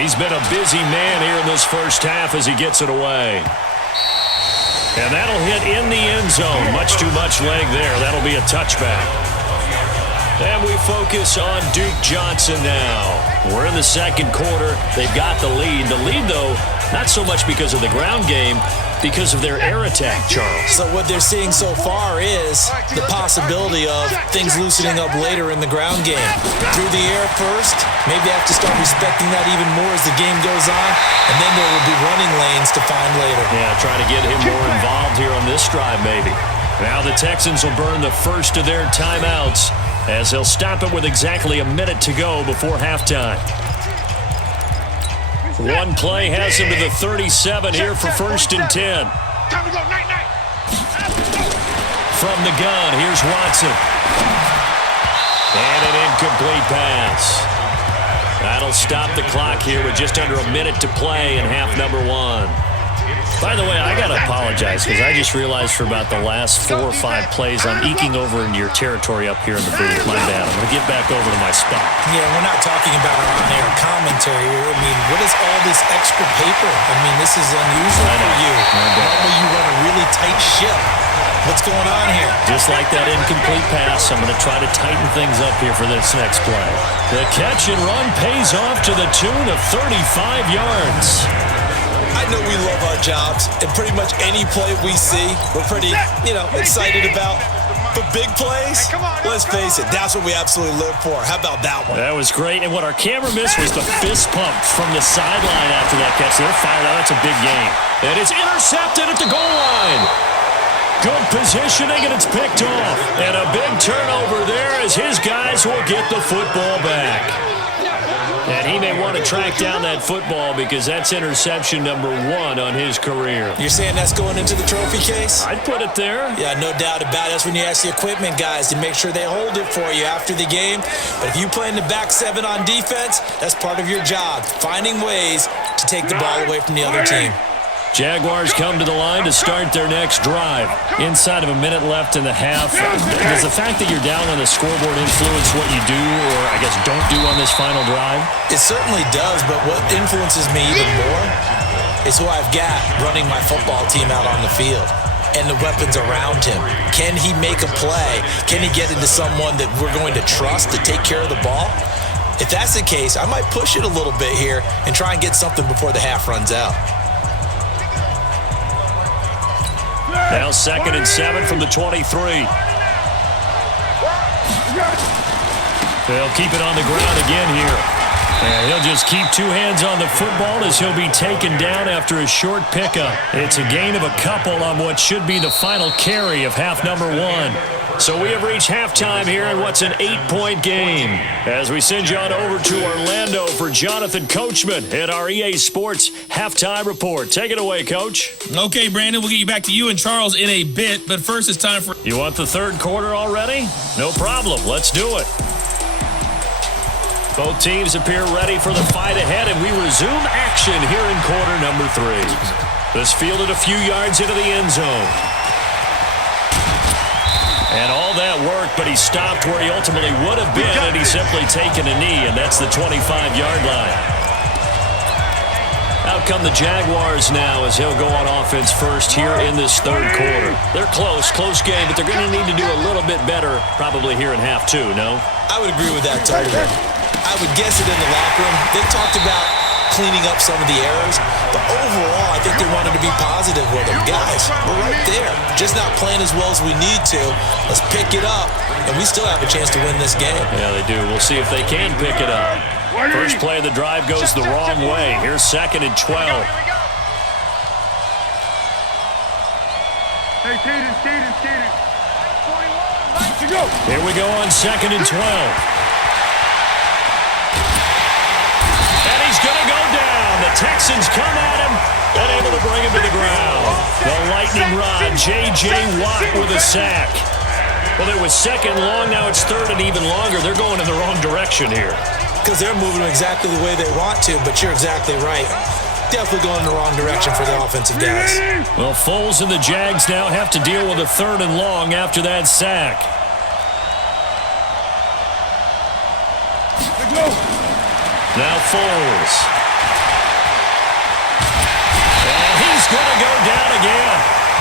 He's been a busy man here in this first half as he gets it away. And that'll hit in the end zone. Much too much leg there. That'll be a touchback. And we focus on Duke Johnson now. We're in the second quarter. They've got the lead. The lead, though, not so much because of the ground game, because of their air attack, Charles. So what they're seeing so far is the possibility of things loosening up later in the ground game. Through the air first, maybe they have to start respecting that even more as the game goes on, and then there will be running lanes to find later. Yeah, trying to get him more involved here on this drive, maybe. Now the Texans will burn the first of their timeouts as they'll stop it with exactly a minute to go before halftime. One play has him to the 37 here for 1st and 10. Time to go, night. From the gun, here's Watson. And an incomplete pass. That'll stop the clock here with just under a minute to play in half number 1. By the way, I got to apologize because I just realized for about the last 4 or 5 plays I'm eking over into your territory up here in the booth. My bad. I'm going to get back over to my spot. Yeah, we're not talking about our on-air commentary here. I mean, what is all this extra paper? I mean, this is unusual for you. Normally you run a really tight ship. What's going on here? Just like that incomplete pass, I'm going to try to tighten things up here for this next play. The catch and run pays off to the tune of 35 yards. I know we love our jobs, and pretty much any play we see, we're pretty, excited about. But big plays, let's face it, that's what we absolutely live for. How about that one? That was great, and what our camera missed was the fist pump from the sideline after that catch. They're fired out. That's a big game. And it's intercepted at the goal line. Good positioning, and it's picked off. And a big turnover there as his guys will get the football back. And he may want to track down that football because that's interception number 1 on his career. You're saying that's going into the trophy case? I'd put it there. Yeah, no doubt about it. That's when you ask the equipment guys to make sure they hold it for you after the game. But if you play in the back 7 on defense, that's part of your job, finding ways to take the ball away from the other team. Jaguars come to the line to start their next drive. Inside of a minute left in the half. Does the fact that you're down on the scoreboard influence what you do or, I guess, don't do on this final drive? It certainly does, but what influences me even more is who I've got running my football team out on the field and the weapons around him. Can he make a play? Can he get into someone that we're going to trust to take care of the ball? If that's the case, I might push it a little bit here and try and get something before the half runs out. Now 2nd and 7 from the 23. They'll keep it on the ground again here. And he'll just keep 2 hands on the football as he'll be taken down after a short pickup. It's a gain of a couple on what should be the final carry of half number 1. So we have reached halftime here in what's an 8-point game. As we send you on over to Orlando for Jonathan Coachman at our EA Sports Halftime Report. Take it away, Coach. Okay, Brandon, we'll get you back to you and Charles in a bit, but first it's time for... You want the third quarter already? No problem. Let's do it. Both teams appear ready for the fight ahead, and we resume action here in quarter number 3. This fielded a few yards into the end zone. And all that work, but he stopped where he ultimately would have been, and he's simply taken a knee, and that's the 25-yard line. Out come the Jaguars now as he'll go on offense first here in this third quarter. They're close game, but they're going to need to do a little bit better probably here in half 2, no? I would agree with that totally. I would guess it in the locker room. They talked about cleaning up some of the errors, but overall, I think they to be positive with them. Guys, we're right there. Just not playing as well as we need to. Let's pick it up, and we still have a chance to win this game. Yeah, they do. We'll see if they can pick it up. First play of the drive goes the wrong way. Here's 2nd and 12. Hey, Caden. Here we go on 2nd and 12. And he's going to go down. The Texans come at him and able to bring him to the ground. The lightning rod, J.J. Watt with a sack. Well, it was 2nd long. Now it's 3rd and even longer. They're going in the wrong direction here. Because they're moving exactly the way they want to, but you're exactly right. Definitely going in the wrong direction for the offensive guys. Well, Foles and the Jags now have to deal with a 3rd and long after that sack. Now Foles. And he's going to go down again.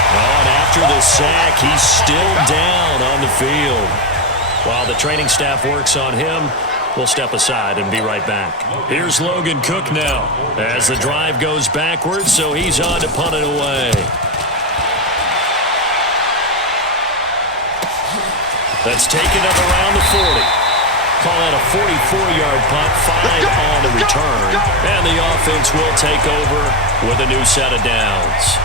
Oh, and after the sack, he's still down on the field. While the training staff works on him, we'll step aside and be right back. Here's Logan Cook now as the drive goes backwards, so he's on to punt it away. That's taken up around the 40. Call that a 44-yard punt, 5 on the return. And the offense will take over with a new set of downs.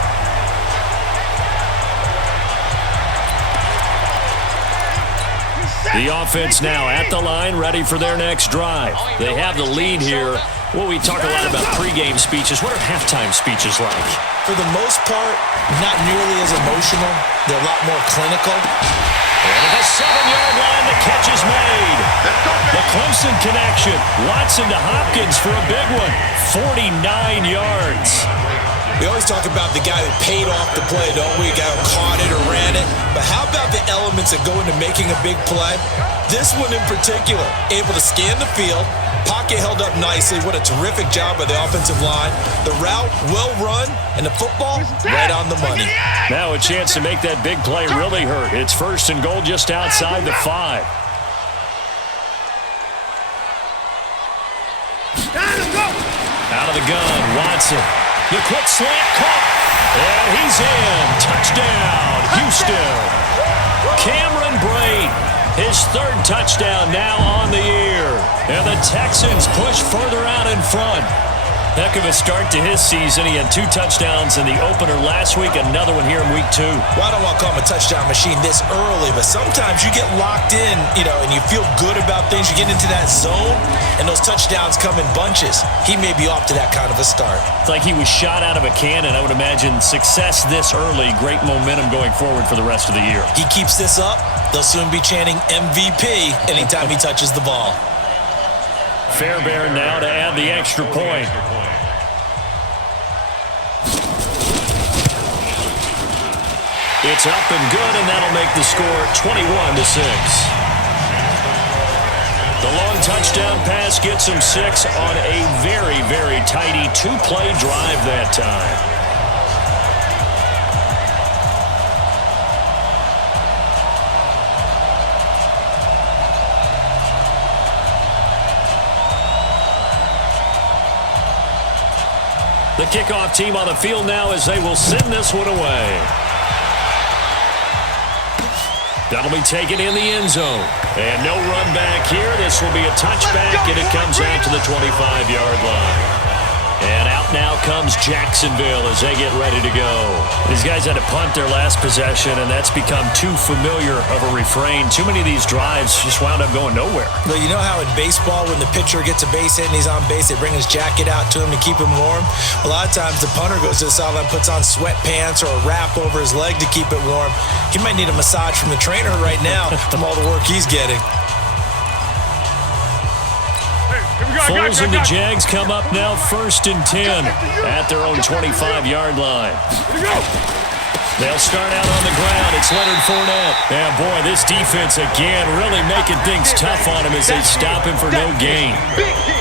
The offense now at the line, ready for their next drive. They have the lead here. Well, we talk a lot about pregame speeches. What are halftime speeches like? For the most part, not nearly as emotional. They're a lot more clinical. And at the 7-yard line, the catch is made. The Clemson connection. Watson to Hopkins for a big one. 49 yards. We always talk about the guy that paid off the play, don't we? The guy who caught it or ran it. But how about the elements that go into making a big play? This one in particular, able to scan the field, pocket held up nicely. What a terrific job by the offensive line. The route, well run, and the football, right on the money. Now a chance to make that big play really hurt. It's 1st and goal just outside the 5. Out of the gun, Watson. The quick slant caught. And he's in. Touchdown, Houston. Cameron Brate, his 3rd touchdown now on the year. And the Texans push further out in front. Heck of a start to his season. He had 2 touchdowns in the opener last week, another one here in week 2. Well, I don't want to call him a touchdown machine this early, but sometimes you get locked in, and you feel good about things. You get into that zone, and those touchdowns come in bunches. He may be off to that kind of a start. It's like he was shot out of a cannon. I would imagine success this early, great momentum going forward for the rest of the year. He keeps this up, they'll soon be chanting MVP anytime he touches the ball. Fairbairn now to add the extra point. It's up and good, and that'll make the score 21-6. The long touchdown pass gets him 6 on a very, very tidy 2-play drive that time. The kickoff team on the field now as they will send this one away. That'll be taken in the end zone. And no run back here. This will be a touchback, and it comes out to the 25-yard line. And out now comes Jacksonville as they get ready to go. These guys had to punt their last possession, and that's become too familiar of a refrain. Too many of these drives just wound up going nowhere. Well, you know how in baseball, when the pitcher gets a base hit and he's on base, they bring his jacket out to him to keep him warm? A lot of times the punter goes to the sideline, puts on sweatpants or a wrap over his leg to keep it warm. He might need a massage from the trainer right now from all the work he's getting. Foles and the Jags come up now 1st and 10 at their own 25-yard line. They'll start out on the ground. It's Leonard Fournette. And boy, this defense again really making things tough on him as they stop him for no gain.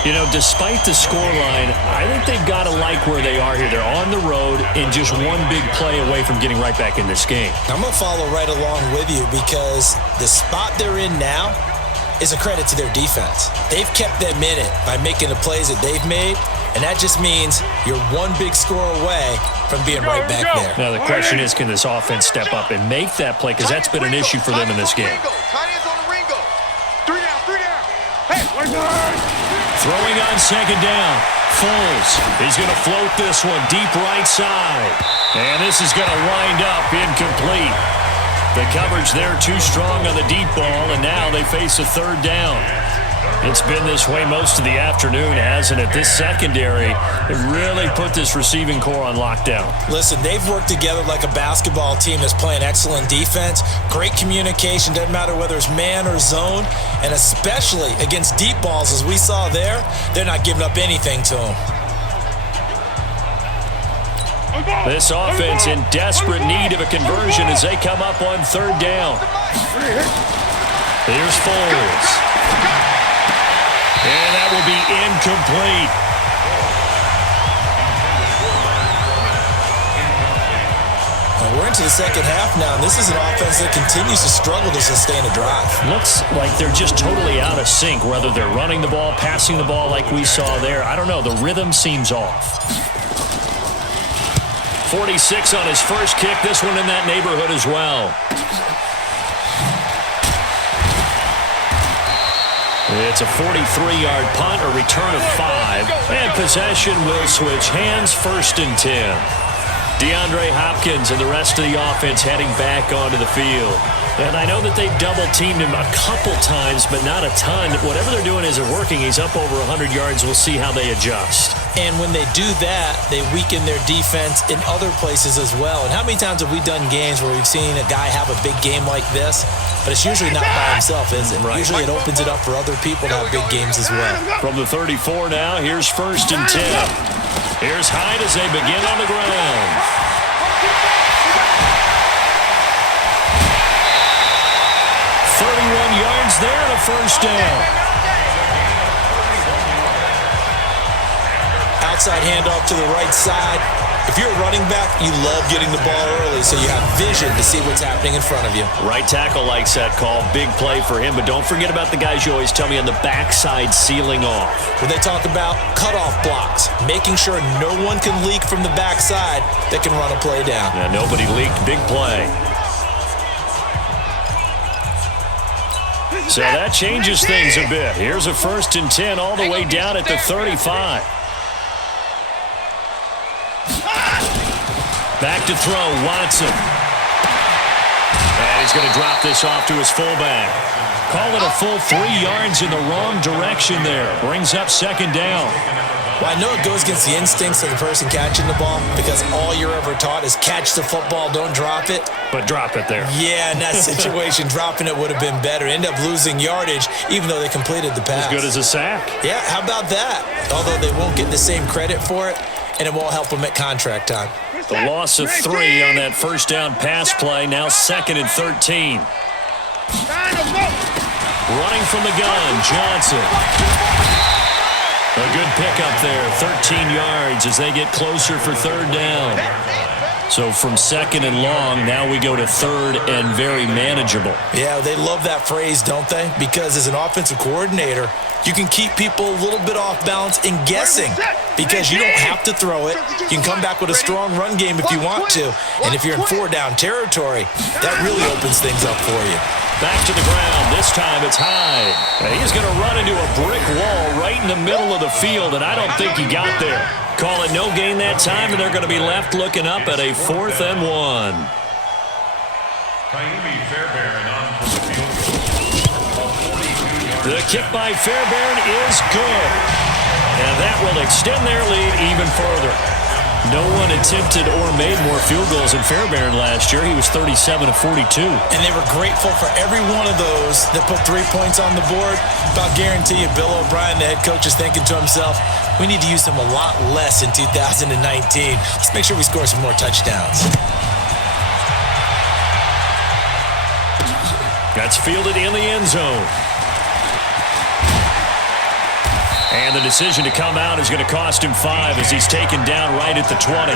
You know, despite the scoreline, I think they've got to like where they are here. They're on the road and just one big play away from getting right back in this game. I'm going to follow right along with you because the spot they're in now, is a credit to their defense. They've kept them in it by making the plays that they've made, and that just means you're one big score away from being right back there. Now, the question is, can this offense step up and make that play? Because that's been an issue for them in this game. Throwing on second down. Foles. He's going to float this one deep right side. And this is going to wind up incomplete. The coverage there too strong on the deep ball, and now they face a third down. It's been this way most of the afternoon, hasn't it? This secondary really put this receiving core on lockdown. Listen, they've worked together like a basketball team that's playing excellent defense. Great communication, doesn't matter whether it's man or zone. And especially against deep balls, as we saw there, they're not giving up anything to them. This offense in desperate need of a conversion as they come up on third down. Here's Foles. And that will be incomplete. Well, we're into the second half now, and this is an offense that continues to struggle to sustain a drive. Looks like they're just totally out of sync, whether they're running the ball, passing the ball like we saw there. I don't know. The rhythm seems off. 46 on his first kick. This one in that neighborhood as well. It's a 43-yard punt, a return of 5. And possession will switch hands, 1st and 10. DeAndre Hopkins and the rest of the offense heading back onto the field. And I know that they've double-teamed him a couple times, but not a ton. Whatever they're doing isn't working. He's up over 100 yards. We'll see how they adjust. And when they do that, they weaken their defense in other places as well. And how many times have we done games where we've seen a guy have a big game like this, but it's usually not by himself, is it? Right. Usually it opens it up for other people to have big games as well. From the 34 now, here's 1st and 10. Here's Hyde as they begin on the ground. 31 yards there and a 1st down. Outside handoff to the right side. If you're a running back, you love getting the ball early so you have vision to see what's happening in front of you. Right tackle likes that call. Big play for him, but don't forget about the guys you always tell me on the backside sealing off. When they talk about cutoff blocks, making sure no one can leak from the backside that can run a play down. Yeah, nobody leaked. Big play. So that changes things a bit. Here's a 1st and 10 all the way down at the 35. Back to throw, Watson. And he's going to drop this off to his fullback. Call it a full 3 yards in the wrong direction there. Brings up 2nd down. Well, I know it goes against the instincts of the person catching the ball because all you're ever taught is catch the football, don't drop it. But drop it there. Yeah, in that situation, dropping it would have been better. End up losing yardage even though they completed the pass. As good as a sack. Yeah, how about that? Although they won't get the same credit for it, and it won't help them at contract time. The loss of 3 on that 1st down pass play. Now 2nd and 13. Running from the gun, Johnson. A good pickup there, 13 yards as they get closer for 3rd down. So from 2nd and long, now we go to 3rd and very manageable. Yeah, they love that phrase, don't they? Because as an offensive coordinator, you can keep people a little bit off balance in guessing because you don't have to throw it. You can come back with a strong run game if you want to. And if you're in 4-down territory, that really opens things up for you. Back to the ground. This time it's Hyde. He's going to run into a brick wall right in the middle of the field, and I don't think he got there. Call it no gain that time, and they're going to be left looking up at a 4th and 1. The kick by Fairbairn is good. And that will extend their lead even further. No one attempted or made more field goals than Fairbairn last year. He was 37 of 42. And they were grateful for every one of those that put 3 points on the board. About guarantee you, Bill O'Brien, the head coach, is thinking to himself, we need to use them a lot less in 2019. Let's make sure we score some more touchdowns. That's fielded in the end zone. And the decision to come out is going to cost him 5 as he's taken down right at the 20.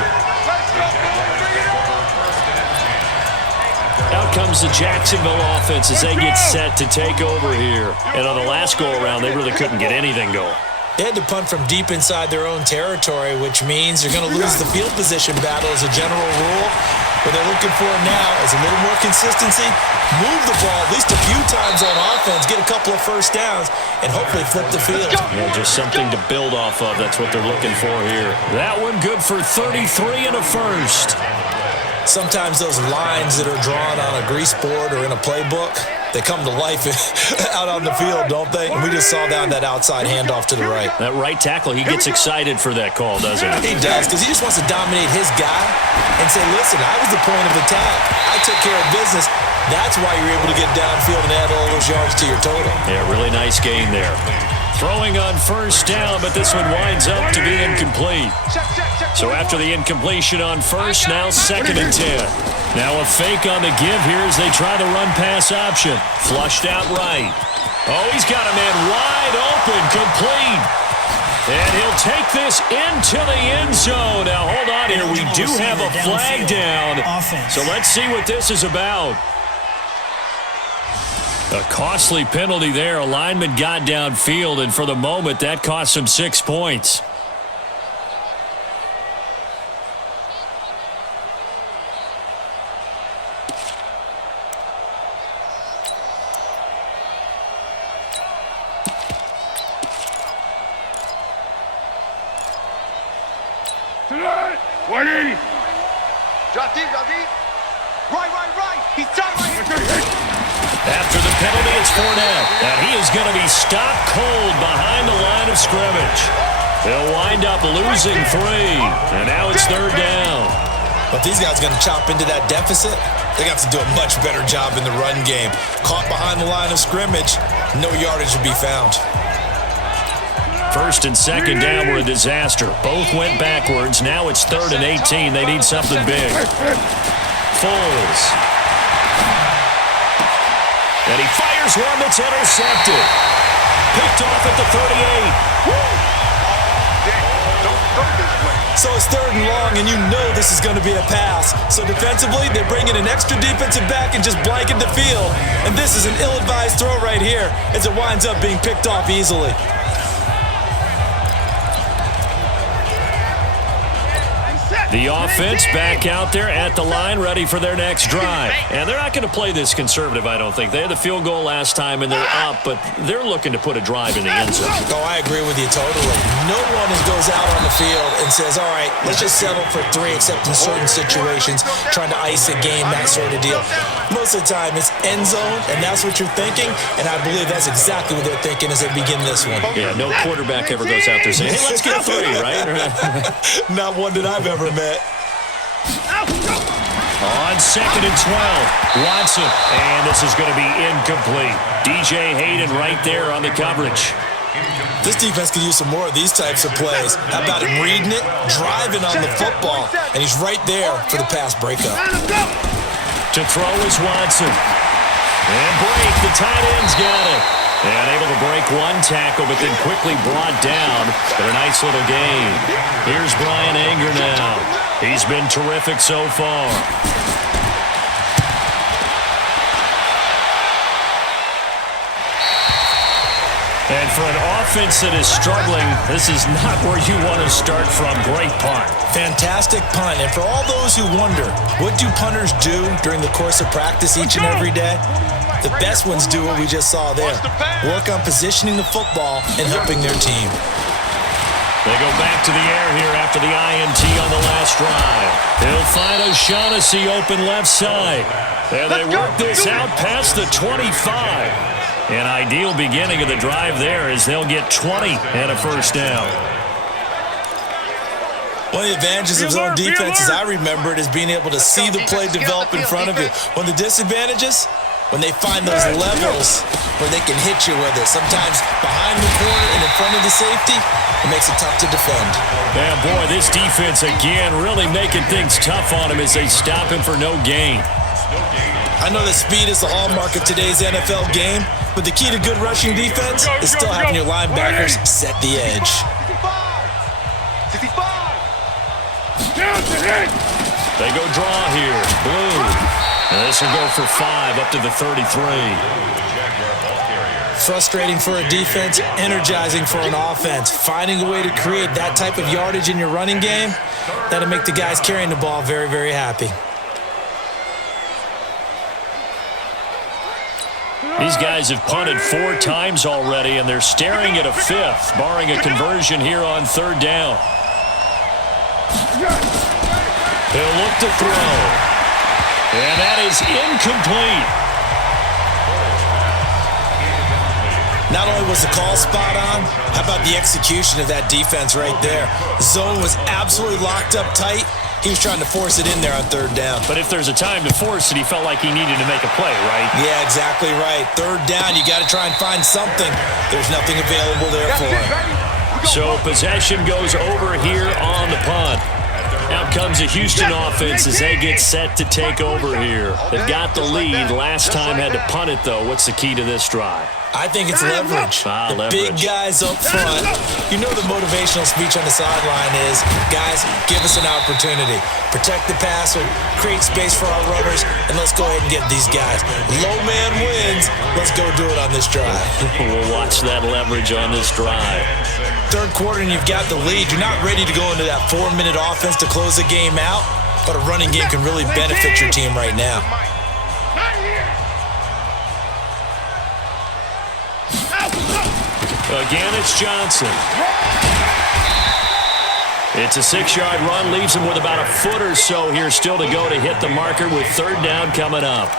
Out comes the Jacksonville offense as they get set to take over here. And on the last go-around, they really couldn't get anything going. They had to punt from deep inside their own territory, which means they're going to lose the field position battle as a general rule. What they're looking for now is a little more consistency, move the ball at least a few times on offense, get a couple of first downs, and hopefully flip the field. Yeah, just something to build off of. That's what they're looking for here. That one good for 33 and a first. Sometimes those lines that are drawn on a grease board or in a playbook, they come to life out on the field, don't they? And we just saw that outside handoff to the right. That right tackle, he gets excited for that call, doesn't he? He does, because he just wants to dominate his guy and say, listen, I was the point of attack. I took care of business. That's why you're able to get downfield and add all those yards to your total. Yeah, really nice gain there. Throwing on first down, but this one winds up to be incomplete. So after the incompletion on first, now 2nd and 10. Now a fake on the give here as they try the run-pass option. Flushed out right. Oh, he's got a man wide open, complete. And he'll take this into the end zone. Now, hold on here. We do have a flag down. So let's see what this is about. A costly penalty there. A lineman got downfield, and for the moment, that cost him 6 points. Tonight, 180. Drop deep, drop deep. Right. He's tight right here. After the penalty, it's Fournette. And he is going to be stopped cold behind the line of scrimmage. They'll wind up losing 3. And now it's 3rd down. But these guys are going to chop into that deficit. They're going to have to do a much better job in the run game. Caught behind the line of scrimmage, no yardage to be found. 1st and 2nd down were a disaster. Both went backwards. Now it's 3rd and 18. They need something big. Foles. And he fires one that's intercepted. Picked off at the 38. So it's 3rd and long, and you know this is going to be a pass. So defensively, they bring in an extra defensive back and just blanket the field. And this is an ill-advised throw right here as it winds up being picked off easily. The offense back out there at the line, ready for their next drive. And they're not going to play this conservative, I don't think. They had the field goal last time, and they're up, but they're looking to put a drive in the end zone. Oh, I agree with you totally. No one goes out on the field and says, all right, let's just settle for 3, except in certain situations, trying to ice a game, that sort of deal. Most of the time, it's end zone, and that's what you're thinking, and I believe that's exactly what they're thinking as they begin this one. Yeah, no quarterback ever goes out there saying, hey, let's get 3, right? Not one that I've ever met. On 2nd and 12, Watson, and this is going to be incomplete. DJ Hayden right there on the coverage. This defense could use some more of these types of plays. How about him reading it, driving on the football, and he's right there for the pass breakup. To throw is Watson. And break, the tight end's got it. And able to break one tackle, but then quickly brought down. But a nice little gain. Here's Brian Anger now. He's been terrific so far. And for an offense that is struggling, this is not where you want to start from. Great punt. Fantastic punt. And for all those who wonder, what do punters do during the course of practice each and every day? The best ones do what we just saw there. Work on positioning the football and helping their team. They go back to the air here after the INT on the last drive. He'll find O'Shaughnessy open left side. And they work this out past the 25. An ideal beginning of the drive there as they'll get 20 and a first down. One of the advantages of zone defense, as I remember it, is being able to see the play develop in front of you. One of the disadvantages, when they find those levels where they can hit you with it. Sometimes behind the corner and in front of the safety, it makes it tough to defend. Yeah, boy, this defense again really making things tough on him as they stop him for no gain. I know that speed is the hallmark of today's NFL game, but the key to good rushing defense is still having your linebackers set the edge. 65. They go draw here. Blue. And this will go for 5 up to the 33. Frustrating for a defense, energizing for an offense. Finding a way to create that type of yardage in your running game, that'll make the guys carrying the ball very, very happy. These guys have punted 4 times already, and they're staring at a 5th, barring a conversion here on 3rd down. He'll look to throw. And that is incomplete. Not only was the call spot on, how about the execution of that defense right there? Zone was absolutely locked up tight. He was trying to force it in there on 3rd down. But if there's a time to force it, he felt like he needed to make a play, right? Yeah, exactly right. 3rd down, you got to try and find something. There's nothing available there for him. So possession goes over here on the punt. Out comes the Houston offense as they get set to take over here. They've got the lead. Last time had to punt it, though. What's the key to this drive? I think it's leverage. The big guys up front. You know the motivational speech on the sideline is, guys, give us an opportunity. Protect the passer, create space for our runners, and let's go ahead and get these guys. Low man wins. Let's go do it on this drive. We'll watch that leverage on this drive. 3rd quarter and you've got the lead. You're not ready to go into that 4-minute offense to close the game out, but a running game can really benefit your team right now. Again, it's Johnson. It's a 6-yard run, leaves him with about a foot or so here still to go to hit the marker with 3rd down coming up.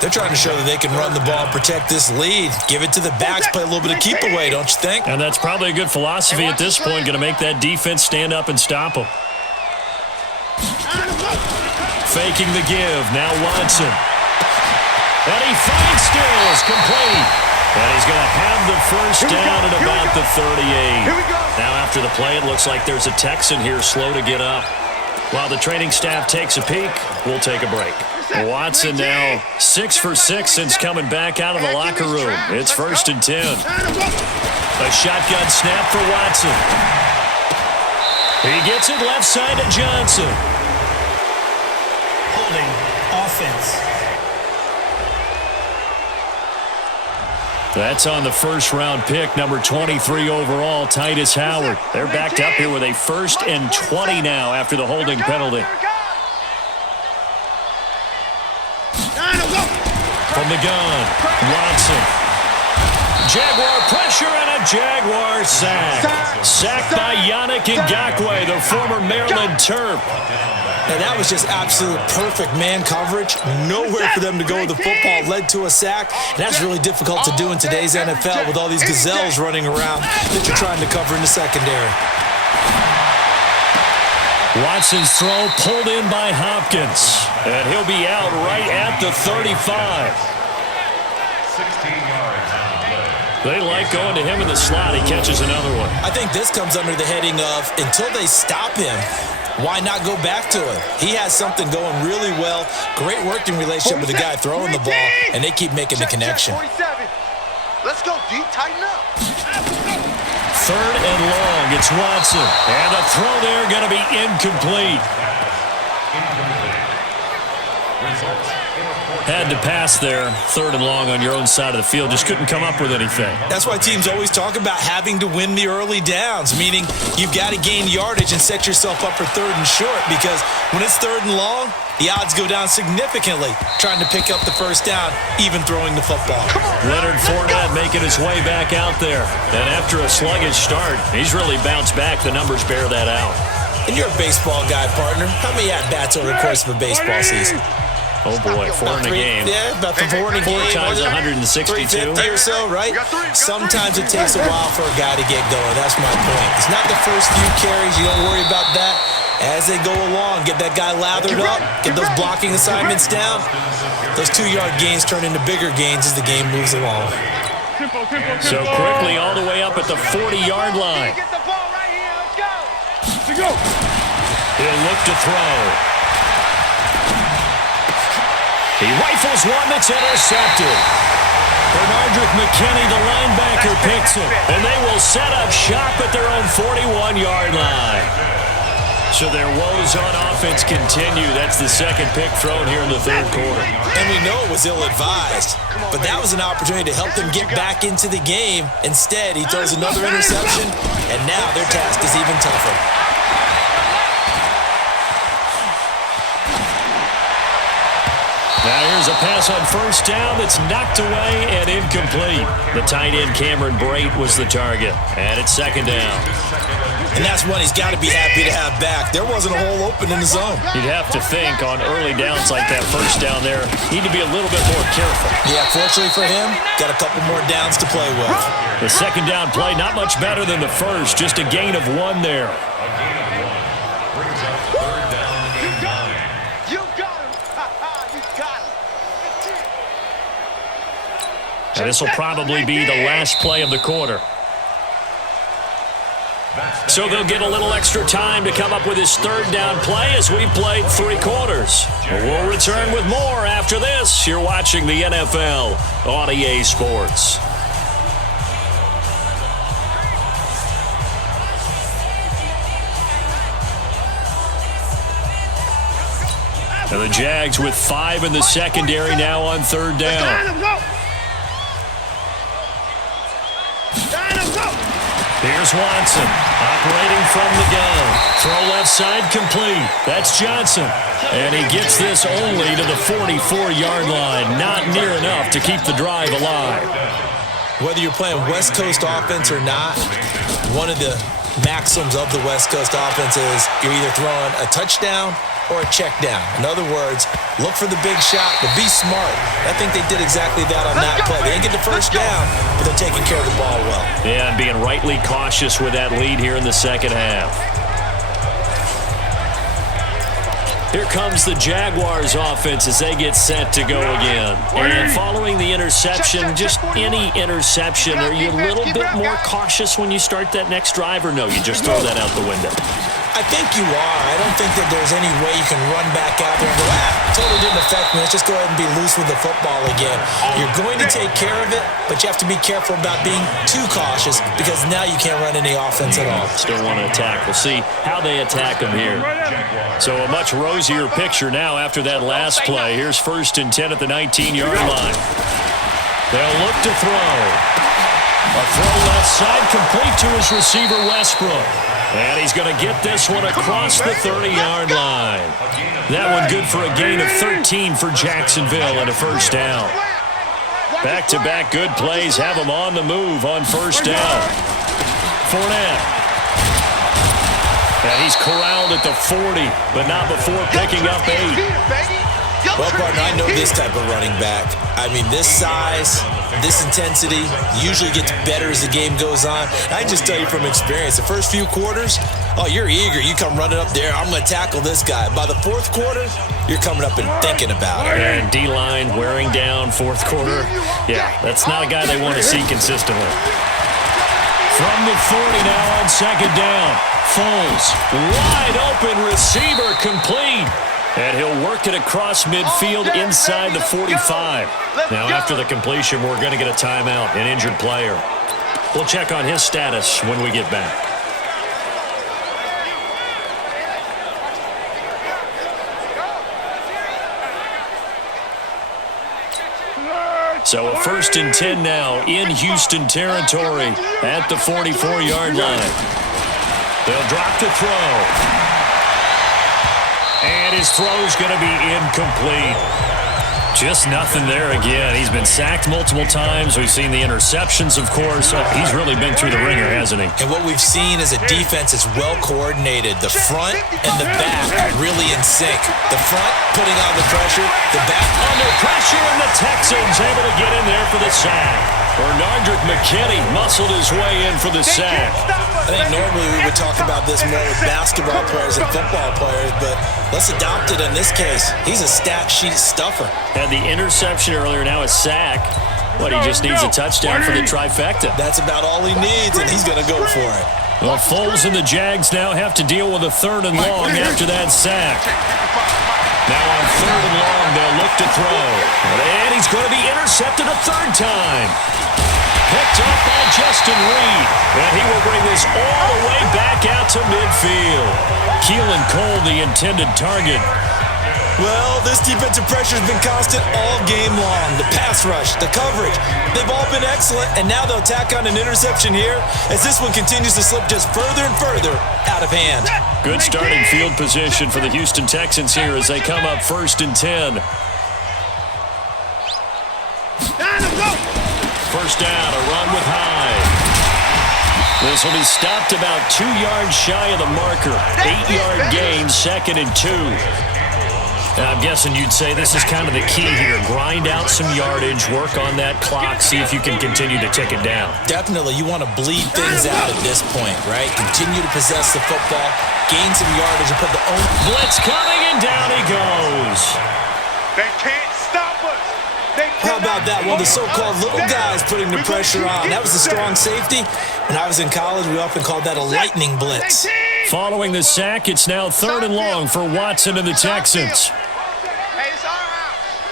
They're trying to show that they can run the ball and protect this lead. Give it to the backs, play a little bit of keep away, don't you think? And that's probably a good philosophy at this point, going to make that defense stand up and stop them. Faking the give, now Watson. And he finds Stills, complete. And he's going to have the first down at about the 38. Now after the play, it looks like there's a Texan here slow to get up. While the training staff takes a peek, we'll take a break. Watson now 6 for 6 since coming back out of the locker room. It's 1st and 10. A shotgun snap for Watson. He gets it left side to Johnson. Holding offense. That's on the 1st-round pick, number 23 overall, Titus Howard. They're backed up here with a 1st and 20 now after the holding penalty. From the gun, Watson. Jaguar pressure and a Jaguar sack. Sacked by Yannick Ngakoue, the former Maryland Terp. Now that was just absolute perfect man coverage. Nowhere for them to go with the football. Led to a sack. And that's really difficult to do in today's NFL with all these gazelles running around that you're trying to cover in the secondary. Watson's throw pulled in by Hopkins. And he'll be out right at the 35. 16 yards on the play. They like going to him in the slot. He catches another one. I think this comes under the heading of, until they stop him, why not go back to him? He has something going really well. Great working relationship with the guy throwing the ball, and they keep making the connection. Let's go, D. Tighten up. 3rd and long. It's Watson. And the throw there going to be incomplete. Had to pass there. 3rd and long on your own side of the field. Just couldn't come up with anything. That's why teams always talk about having to win the early downs, meaning you've got to gain yardage and set yourself up for 3rd and short, because when it's 3rd and long, the odds go down significantly trying to pick up the 1st down, even throwing the football. Leonard Fournette making his way back out there. And after a sluggish start, he's really bounced back. The numbers bear that out. And you're a baseball guy, partner. How many at-bats over the course of a baseball season? Oh, boy, 4 in a game. Yeah, about 4 in a game. 4 times 162. 350 or so, right? Sometimes it takes a while for a guy to get going. That's my point. It's not the first few carries. You don't worry about that. As they go along, get that guy lathered up, get those blocking assignments down. Those 2-yard gains turn into bigger gains as the game moves along. So quickly all the way up at the 40-yard line. Get the ball right here. Let's go. He'll look to throw. He rifles one that's intercepted. Bernardrick McKinney, the linebacker, picks it. And they will set up shop at their own 41-yard line. So their woes on offense continue. That's the second pick thrown here in the third quarter. And we know it was ill-advised, but that was an opportunity to help them get back into the game. Instead, he throws another interception, and now their task is even tougher. Now here's a pass on first down that's knocked away and incomplete. The tight end Cameron Brate was the target, and it's second down. And that's one he's got to be happy to have back. There wasn't a hole open in the zone. You'd have to think on early downs like that first down there, need to be a little bit more careful. Yeah, fortunately for him, got a couple more downs to play with. The second down play, not much better than the first, just a gain of 1 there. Brings up third down and 9. You got him. You got him. And this will probably be the last play of the quarter. So they'll get a little extra time to come up with his third down play as we've played 3 quarters. We'll return with more after this. You're watching the NFL on EA Sports. And the Jags with 5 in the secondary now on third down. Here's Watson, operating from the gun. Throw left side complete. That's Johnson. And he gets this only to the 44-yard line. Not near enough to keep the drive alive. Whether you're playing West Coast offense or not, one of the maxims of the West Coast offense is you're either throwing a touchdown or a check down. In other words, look for the big shot, but be smart. I think they did exactly that on that play. They didn't get the first down, but they're taking care of the ball well. Yeah, and being rightly cautious with that lead here in the second half. Here comes the Jaguars offense as they get set to go again. And following the interception, just any interception, are you a little bit more cautious when you start that next drive, or no, you just throw that out the window? I think you are. I don't think that there's any way you can run back out there and go, totally didn't affect me. Let's just go ahead and be loose with the football again. You're going to take care of it, but you have to be careful about being too cautious because now you can't run any offense at all. Still want to attack. We'll see how they attack them here. So a much rosier picture now after that last play. Here's 1st and 10 at the 19-yard line. They'll look to throw. A throw left side complete to his receiver Westbrook. And he's going to get this one across the 30-yard line. That one good for a gain of 13 for Jacksonville and a first down. Back-to-back good plays have him on the move on first down. Fournette. And he's corralled at the 40, but not before picking up 8. Well, partner, I know this type of running back. I mean, this size, this intensity usually gets better as the game goes on. I just tell you from experience, the first few quarters, oh, you're eager. You come running up there, I'm going to tackle this guy. By the fourth quarter, you're coming up and thinking about it. And D-line wearing down fourth quarter. Yeah, that's not a guy they want to see consistently. From the 40 now on second down. Foles, wide open receiver complete. And he'll work it across midfield inside the 45. Now, after the completion, we're going to get a timeout, an injured player. We'll check on his status when we get back. So a 1st and 10 now in Houston territory at the 44-yard line. They'll drop to throw. And his throw's going to be incomplete. Just nothing there again. He's been sacked multiple times. We've seen the interceptions, of course. He's really been through the ringer, hasn't he? And what we've seen is a defense that's well coordinated. The front and the back really in sync. The front putting on the pressure. The back under pressure, and the Texans able to get in there for the sack. Bernardrick McKinney muscled his way in for the sack. I think normally we would talk about this more with basketball players and football players, but let's adopt it in this case. He's a stat sheet stuffer. Had the interception earlier, now a sack. What, he just needs a touchdown for the trifecta. That's about all he needs, and he's going to go for it. Well, Foles and the Jags now have to deal with a 3rd and long after that sack. Now on 3rd and long, they'll look to throw. And he's going to be intercepted a 3rd time. picked up by Justin Reed. And he will bring this all the way back out to midfield. Keelan Cole, the intended target. Well, this defensive pressure has been constant all game long. The pass rush, the coverage, they've all been excellent, and now they'll tack on an interception here as this one continues to slip just further and further out of hand. Good starting field position for the Houston Texans here as they come up 1st and 10. First down, a run with Hyde. This will be stopped about 2 yards shy of the marker. 8-yard gain, 2nd and 2. I'm guessing you'd say this is kind of the key here. Grind out some yardage, work on that clock, see if you can continue to tick it down. Definitely, you want to bleed things out at this point, right? Continue to possess the football, gain some yardage, and put the own... Blitz coming, and down he goes. They can't stop us. How about that? One of the so-called little guys putting the pressure on. That was a strong safety. When I was in college, we often called that a lightning blitz. Following the sack, it's now 3rd and long for Watson and the Texans. Hey, it's our house.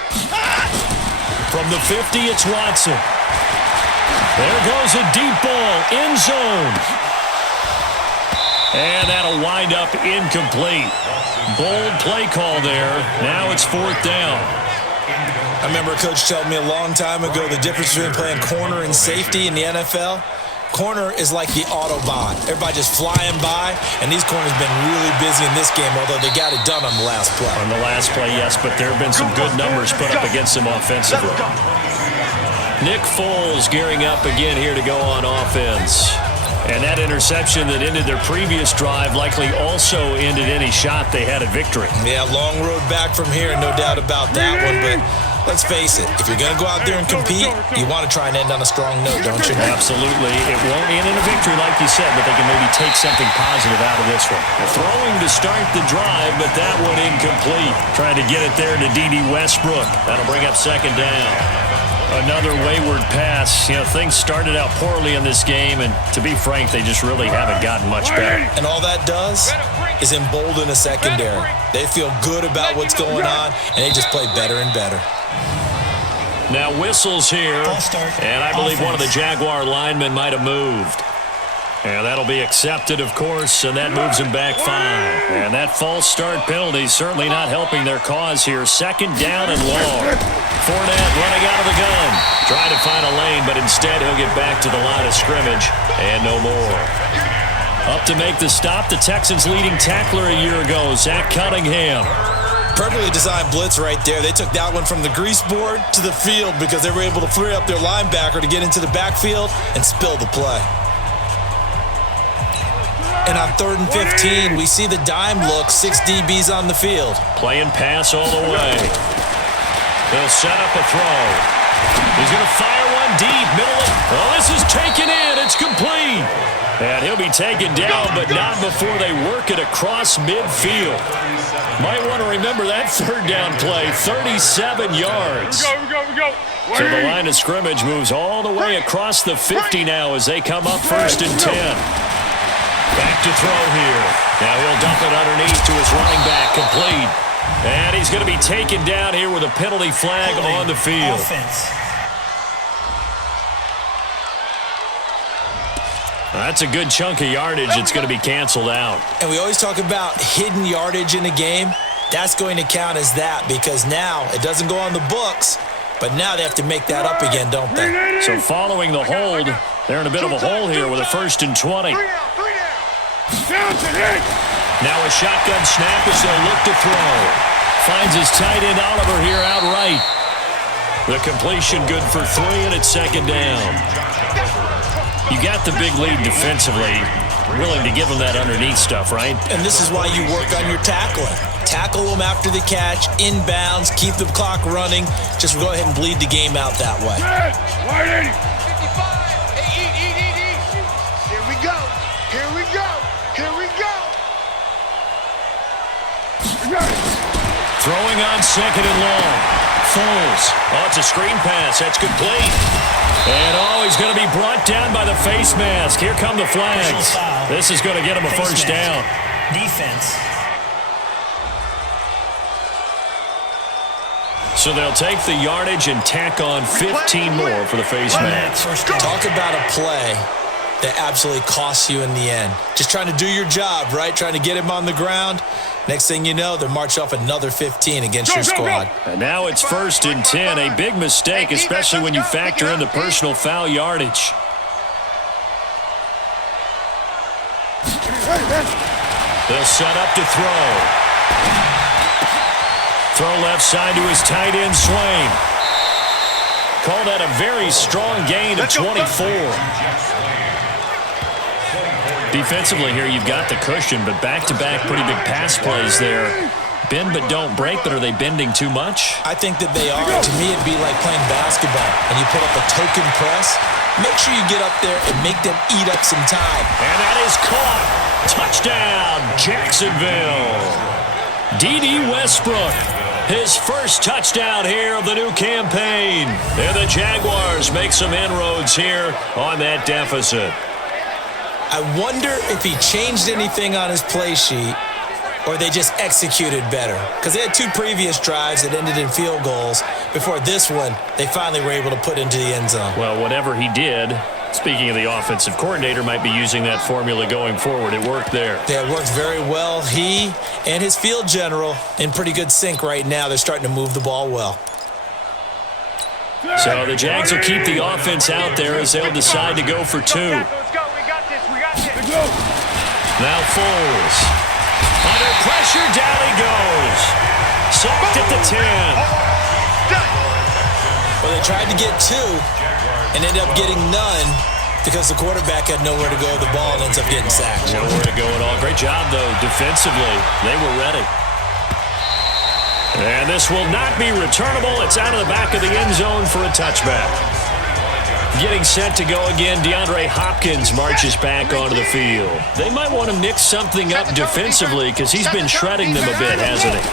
From the 50, it's Watson. There goes a deep ball, end zone. And that'll wind up incomplete. Bold play call there. Now it's 4th down. I remember a coach telling me a long time ago the difference between playing corner and safety in the NFL. Corner is like the Autobahn. Everybody just flying by, and these corners have been really busy in this game, although they got it done on the last play. On the last play, yes, but there have been some good numbers put up against them offensively. Nick Foles gearing up again here to go on offense. And that interception that ended their previous drive likely also ended any shot they had at victory. Yeah, long road back from here, no doubt about that one, but let's face it, if you're going to go out there and compete, you want to try and end on a strong note, don't you? Absolutely. It won't end in a victory like you said, but they can maybe take something positive out of this one. Throwing to start the drive, but that one incomplete. Trying to get it there to D.D. Westbrook. That'll bring up 2nd down. Another wayward pass. You know, things started out poorly in this game, and to be frank, they just really haven't gotten much better. And all that does is embolden a secondary. They feel good about what's going on, and they just play better and better. Now whistles here, and I believe one of the Jaguar linemen might have moved. And that'll be accepted, of course, and that moves him back 5. And that false start penalty certainly not helping their cause here. 2nd down and long. Fournette running out of the gun. Trying to find a lane, but instead he'll get back to the line of scrimmage. And no more. Up to make the stop, the Texans' leading tackler a year ago, Zach Cunningham. Perfectly designed blitz right there. They took that one from the grease board to the field because they were able to free up their linebacker to get into the backfield and spill the play. And on 3rd and 15, we see the dime look, 6 DBs on the field. Playing pass all the way. He'll set up a throw. He's going to fire one deep, middle of... Oh, this is taken in. It's complete. And he'll be taken down, but not before they work it across midfield. Might want to remember that 3rd down play, 37 yards. We go. So the line of scrimmage moves all the way across the 50 now as they come up 1st and 10. Back to throw here. Now he'll dump it underneath to his running back, complete. And he's going to be taken down here with a penalty flag on the field. Offense. That's a good chunk of yardage. It's going to be canceled out. And we always talk about hidden yardage in a game. That's going to count as that because now it doesn't go on the books, but now they have to make that up again, don't they? So following the hold, they're in a bit of a hole here with a 1st and 20. Now a shotgun snap as they'll look to throw. Finds his tight end Oliver here outright. The completion good for 3, and it's 2nd down. You got the big lead defensively. Willing to give them that underneath stuff, right? And this is why you work on your tackling. Tackle them after the catch, inbounds, keep the clock running. Just go ahead and bleed the game out that way. 55. Hey, eat. Here we go. Throwing on 2nd and long. Foles. Oh, it's a screen pass. That's complete. And he's going to be brought down by the face mask. Here come the flags. This is going to get him a first down. Defense. So they'll take the yardage and tack on 15 more for the face mask. Talk about a play that absolutely costs you in the end. Just trying to do your job, right? Trying to get him on the ground. Next thing you know, they're marching off another 15 against your squad. And now it's 1st and 10. A big mistake, especially when you factor in the personal foul yardage. They'll set up to throw. Throw left side to his tight end, Swain. Call that a very strong gain of 24. Defensively here, you've got the cushion, but back-to-back pretty big pass plays there. Bend but don't break, but are they bending too much? I think that they are. To me, it'd be like playing basketball, and you put up a token press. Make sure you get up there and make them eat up some time. And that is caught. Touchdown, Jacksonville. D.D. Westbrook, his first touchdown here of the new campaign. And the Jaguars make some inroads here on that deficit. I wonder if he changed anything on his play sheet or they just executed better. Because they had 2 previous drives that ended in field goals. Before this one, they finally were able to put into the end zone. Well, whatever he did, speaking of the offensive coordinator, might be using that formula going forward. It worked there. Yeah, it worked very well. He and his field general in pretty good sync right now. They're starting to move the ball well. So the Jags will keep the offense out there as they'll decide to go for 2. Let's go. We got this. We got this. Now Foles. Under pressure, down he goes. Sacked at the 10. Well, they tried to get 2 and ended up getting none because the quarterback had nowhere to go with the ball and ends up getting sacked. Nowhere to go at all. Great job, though, defensively. They were ready. And this will not be returnable. It's out of the back of the end zone for a touchback. Getting set to go again, DeAndre Hopkins marches back onto the field. They might want to mix something up defensively because he's been shredding them a bit, hasn't he?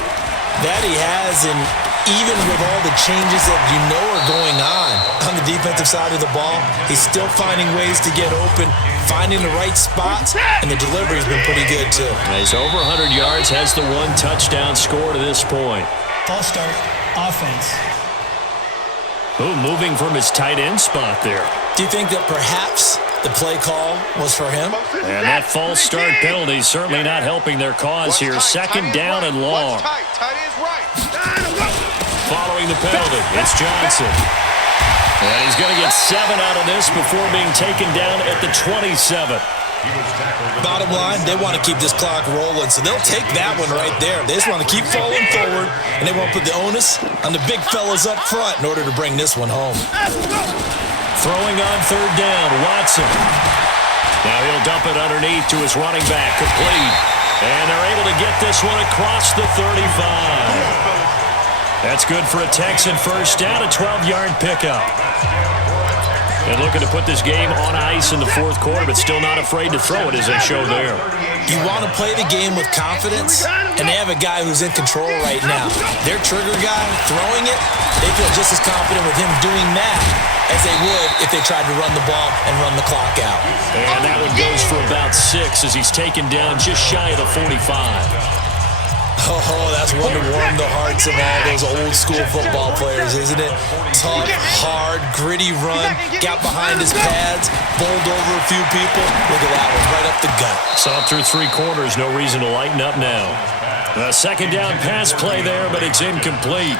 That he has, and even with all the changes that you know are going on the defensive side of the ball, he's still finding ways to get open, finding the right spots, and the delivery's been pretty good too. He's over 100 yards, has the 1 touchdown score to this point. False start, offense. Oh, moving from his tight end spot there. Do you think that perhaps the play call was for him? And that false start penalty certainly not helping their cause here. 2nd down and long. Following the penalty, it's Johnson. And he's going to get 7 out of this before being taken down at the 27. Bottom line, they want to keep this clock rolling, so they'll take that one right there. They just want to keep falling forward, and they want to put the onus on the big fellas up front in order to bring this one home. Throwing on 3rd down, Watson. Now he'll dump it underneath to his running back, complete. And they're able to get this one across the 35. That's good for a Texan first down, a 12-yard pickup. And looking to put this game on ice in the 4th quarter, but still not afraid to throw it as they show there. You want to play the game with confidence, and they have a guy who's in control right now. Their trigger guy throwing it, they feel just as confident with him doing that as they would if they tried to run the ball and run the clock out. And that one goes for about 6 as he's taken down just shy of the 45. Oh, that's one to warm the hearts of all those old-school football players, isn't it? Tough, hard, gritty run, got behind his pads, bowled over a few people. Look at that one, right up the gut. Saw through 3 quarters, no reason to lighten up now. A 2nd down pass play there, but it's incomplete.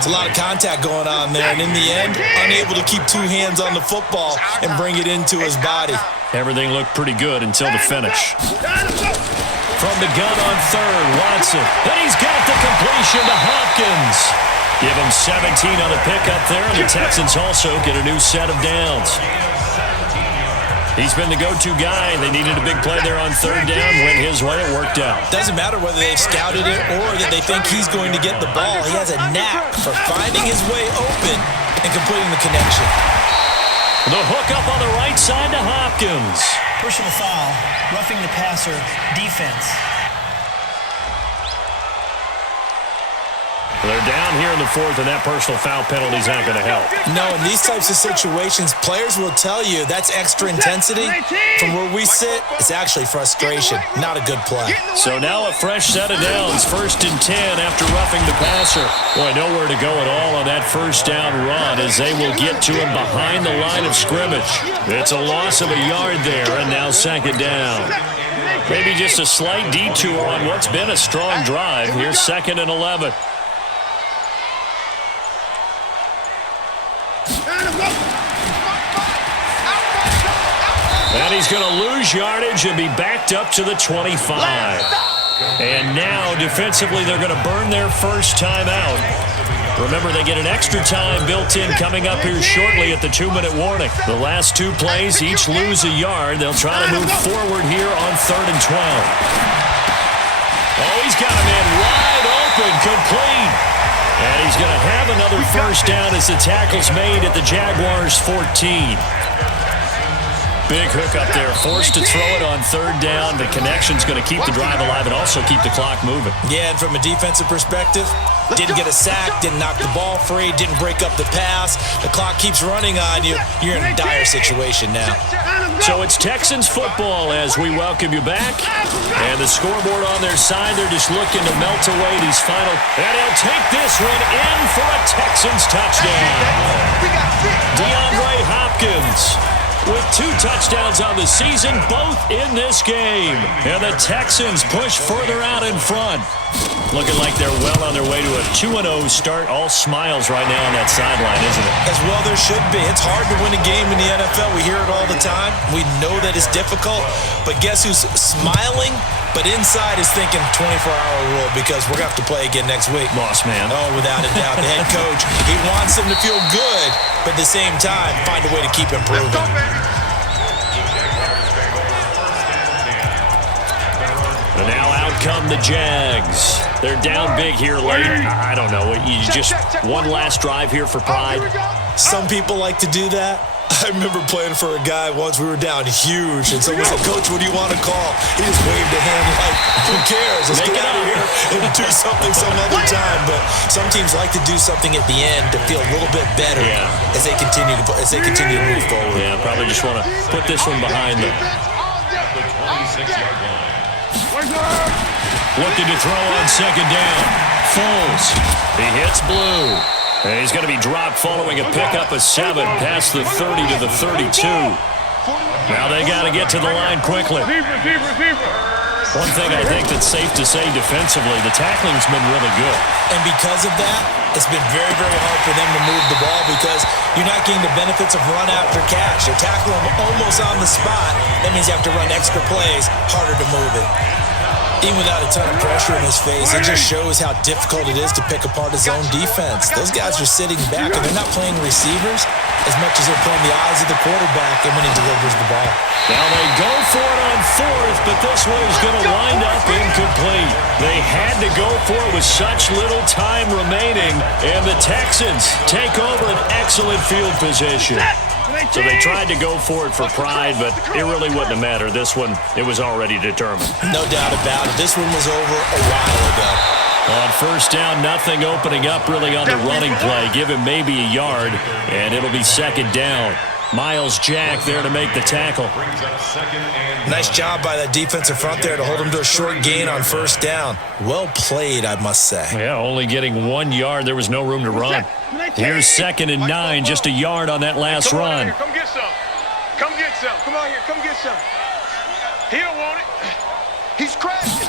It's a lot of contact going on there, and in the end, unable to keep 2 hands on the football and bring it into his body. Everything looked pretty good until the finish. From the gun on 3rd, Watson. And he's got the completion to Hopkins. Give him 17 on the pickup there, and the Texans also get a new set of downs. He's been the go-to guy. They needed a big play there on 3rd down. Went his way. It worked out. Doesn't matter whether they've scouted it or that they think he's going to get the ball. He has a knack for finding his way open and completing the connection. The hook up on the right side to Hopkins. Personal foul, roughing the passer, defense. They're down here in the fourth, and that personal foul penalty is not going to help. No, in these types of situations, players will tell you that's extra intensity. From where we sit, it's actually frustration. Not a good play. So now a fresh set of downs, 1st and 10 after roughing the passer. Boy, nowhere to go at all on that first down run as they will get to him behind the line of scrimmage. It's a loss of a yard there, and now 2nd down. Maybe just a slight detour on what's been a strong drive. Here's 2nd and 11. And he's going to lose yardage and be backed up to the 25. And now, defensively, they're going to burn their first time out. Remember, they get an extra time built in coming up here shortly at the 2-minute warning. The last 2 plays, each lose a yard. They'll try to move forward here on 3rd and 12. Oh, he's got a man wide open, complete. And he's going to have another first down as the tackle's made at the Jaguars' 14. Big hook up there, forced to throw it on 3rd down. The connection's going to keep the drive alive and also keep the clock moving. Yeah, and from a defensive perspective, didn't get a sack, didn't knock the ball free, didn't break up the pass. The clock keeps running on you. You're in a dire situation now. So it's Texans football as we welcome you back. And the scoreboard on their side, they're just looking to melt away these final. And he'll take this one in for a Texans touchdown. DeAndre Hopkins with 2 touchdowns on the season, both in this game. And the Texans push further out in front. Looking like they're well on their way to a 2-0 start. All smiles right now on that sideline, isn't it? As well there should be. It's hard to win a game in the NFL. We hear it all the time. We know that it's difficult. But guess who's smiling? But inside is thinking 24-hour rule because we're going to have to play again next week. Lost man. Oh, without a doubt. The head coach, he wants them to feel good, but at the same time, find a way to keep improving. And now out come the Jags. They're down big here late. I don't know. You just one last drive here for pride. Some people like to do that. I remember playing for a guy once. We were down huge, and someone said, "Coach, what do you want to call?" He just waved a hand like, "Who cares? Let's get out of here and do something some other time." But some teams like to do something at the end to feel a little bit better as they continue to move forward. Yeah, probably just want to put this one behind them. Looking to throw on 2nd down. Foles. He hits Blue. And he's going to be dropped following a pickup of 7 past the 30 to the 32. Now they got to get to the line quickly. One thing I think that's safe to say defensively, the tackling's been really good. And because of that, it's been very, very hard for them to move the ball because you're not getting the benefits of run after catch. You're tackling them almost on the spot. That means you have to run extra plays, harder to move it. Even without a ton of pressure in his face, it just shows how difficult it is to pick apart his own defense. Those guys are sitting back, and they're not playing receivers as much as they're playing the eyes of the quarterback and when he delivers the ball. Now they go for it on 4th, but this one is going to wind up incomplete. They had to go for it with such little time remaining, and the Texans take over an excellent field position. So they tried to go for it for pride, but it really wouldn't have mattered. This one, it was already determined. No doubt about it. This one was over a while ago. On 1st down, nothing opening up really on the running play. Give him maybe a yard, and it'll be 2nd down. Miles Jack there to make the tackle. Nice job by that defensive front there to hold him to a short gain on 1st down. Well played, I must say. Yeah, only getting 1 yard. There was no room to run. Here's 2nd and 9, just a yard on that last run. Come get some. Come get some. Come on here. Come get some. He don't want it. He's crashing.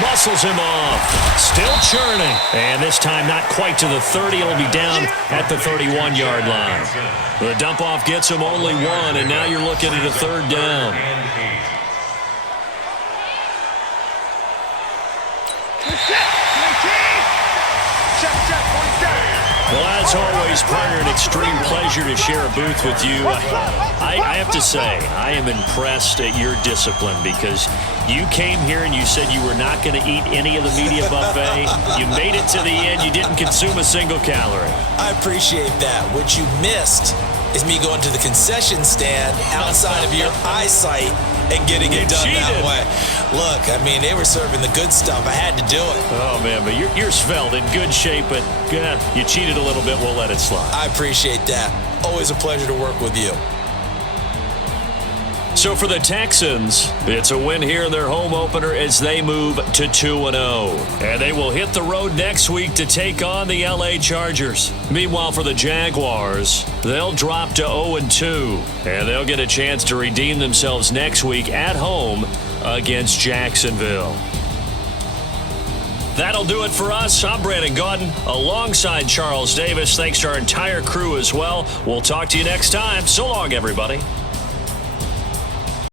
Muscles him off. Still churning. And this time not quite to the 30. It'll be down at the 31-yard line. The dump-off gets him only 1, and now you're looking at a 3rd down. Well, as always, partner, an extreme pleasure to share a booth with you. I have to say, I am impressed at your discipline because you came here and you said you were not going to eat any of the media buffet. You made it to the end. You didn't consume a single calorie. I appreciate that. What you missed is me going to the concession stand outside of your eyesight and getting it done cheated that way. Look, I mean, they were serving the good stuff. I had to do it. Oh, man, but you're svelte, in good shape, but you cheated a little bit. We'll let it slide. I appreciate that. Always a pleasure to work with you. So for the Texans, it's a win here in their home opener as they move to 2-0. And they will hit the road next week to take on the LA Chargers. Meanwhile, for the Jaguars, they'll drop to 0-2. And they'll get a chance to redeem themselves next week at home against Jacksonville. That'll do it for us. I'm Brandon Gaudin alongside Charles Davis. Thanks to our entire crew as well. We'll talk to you next time. So long, everybody.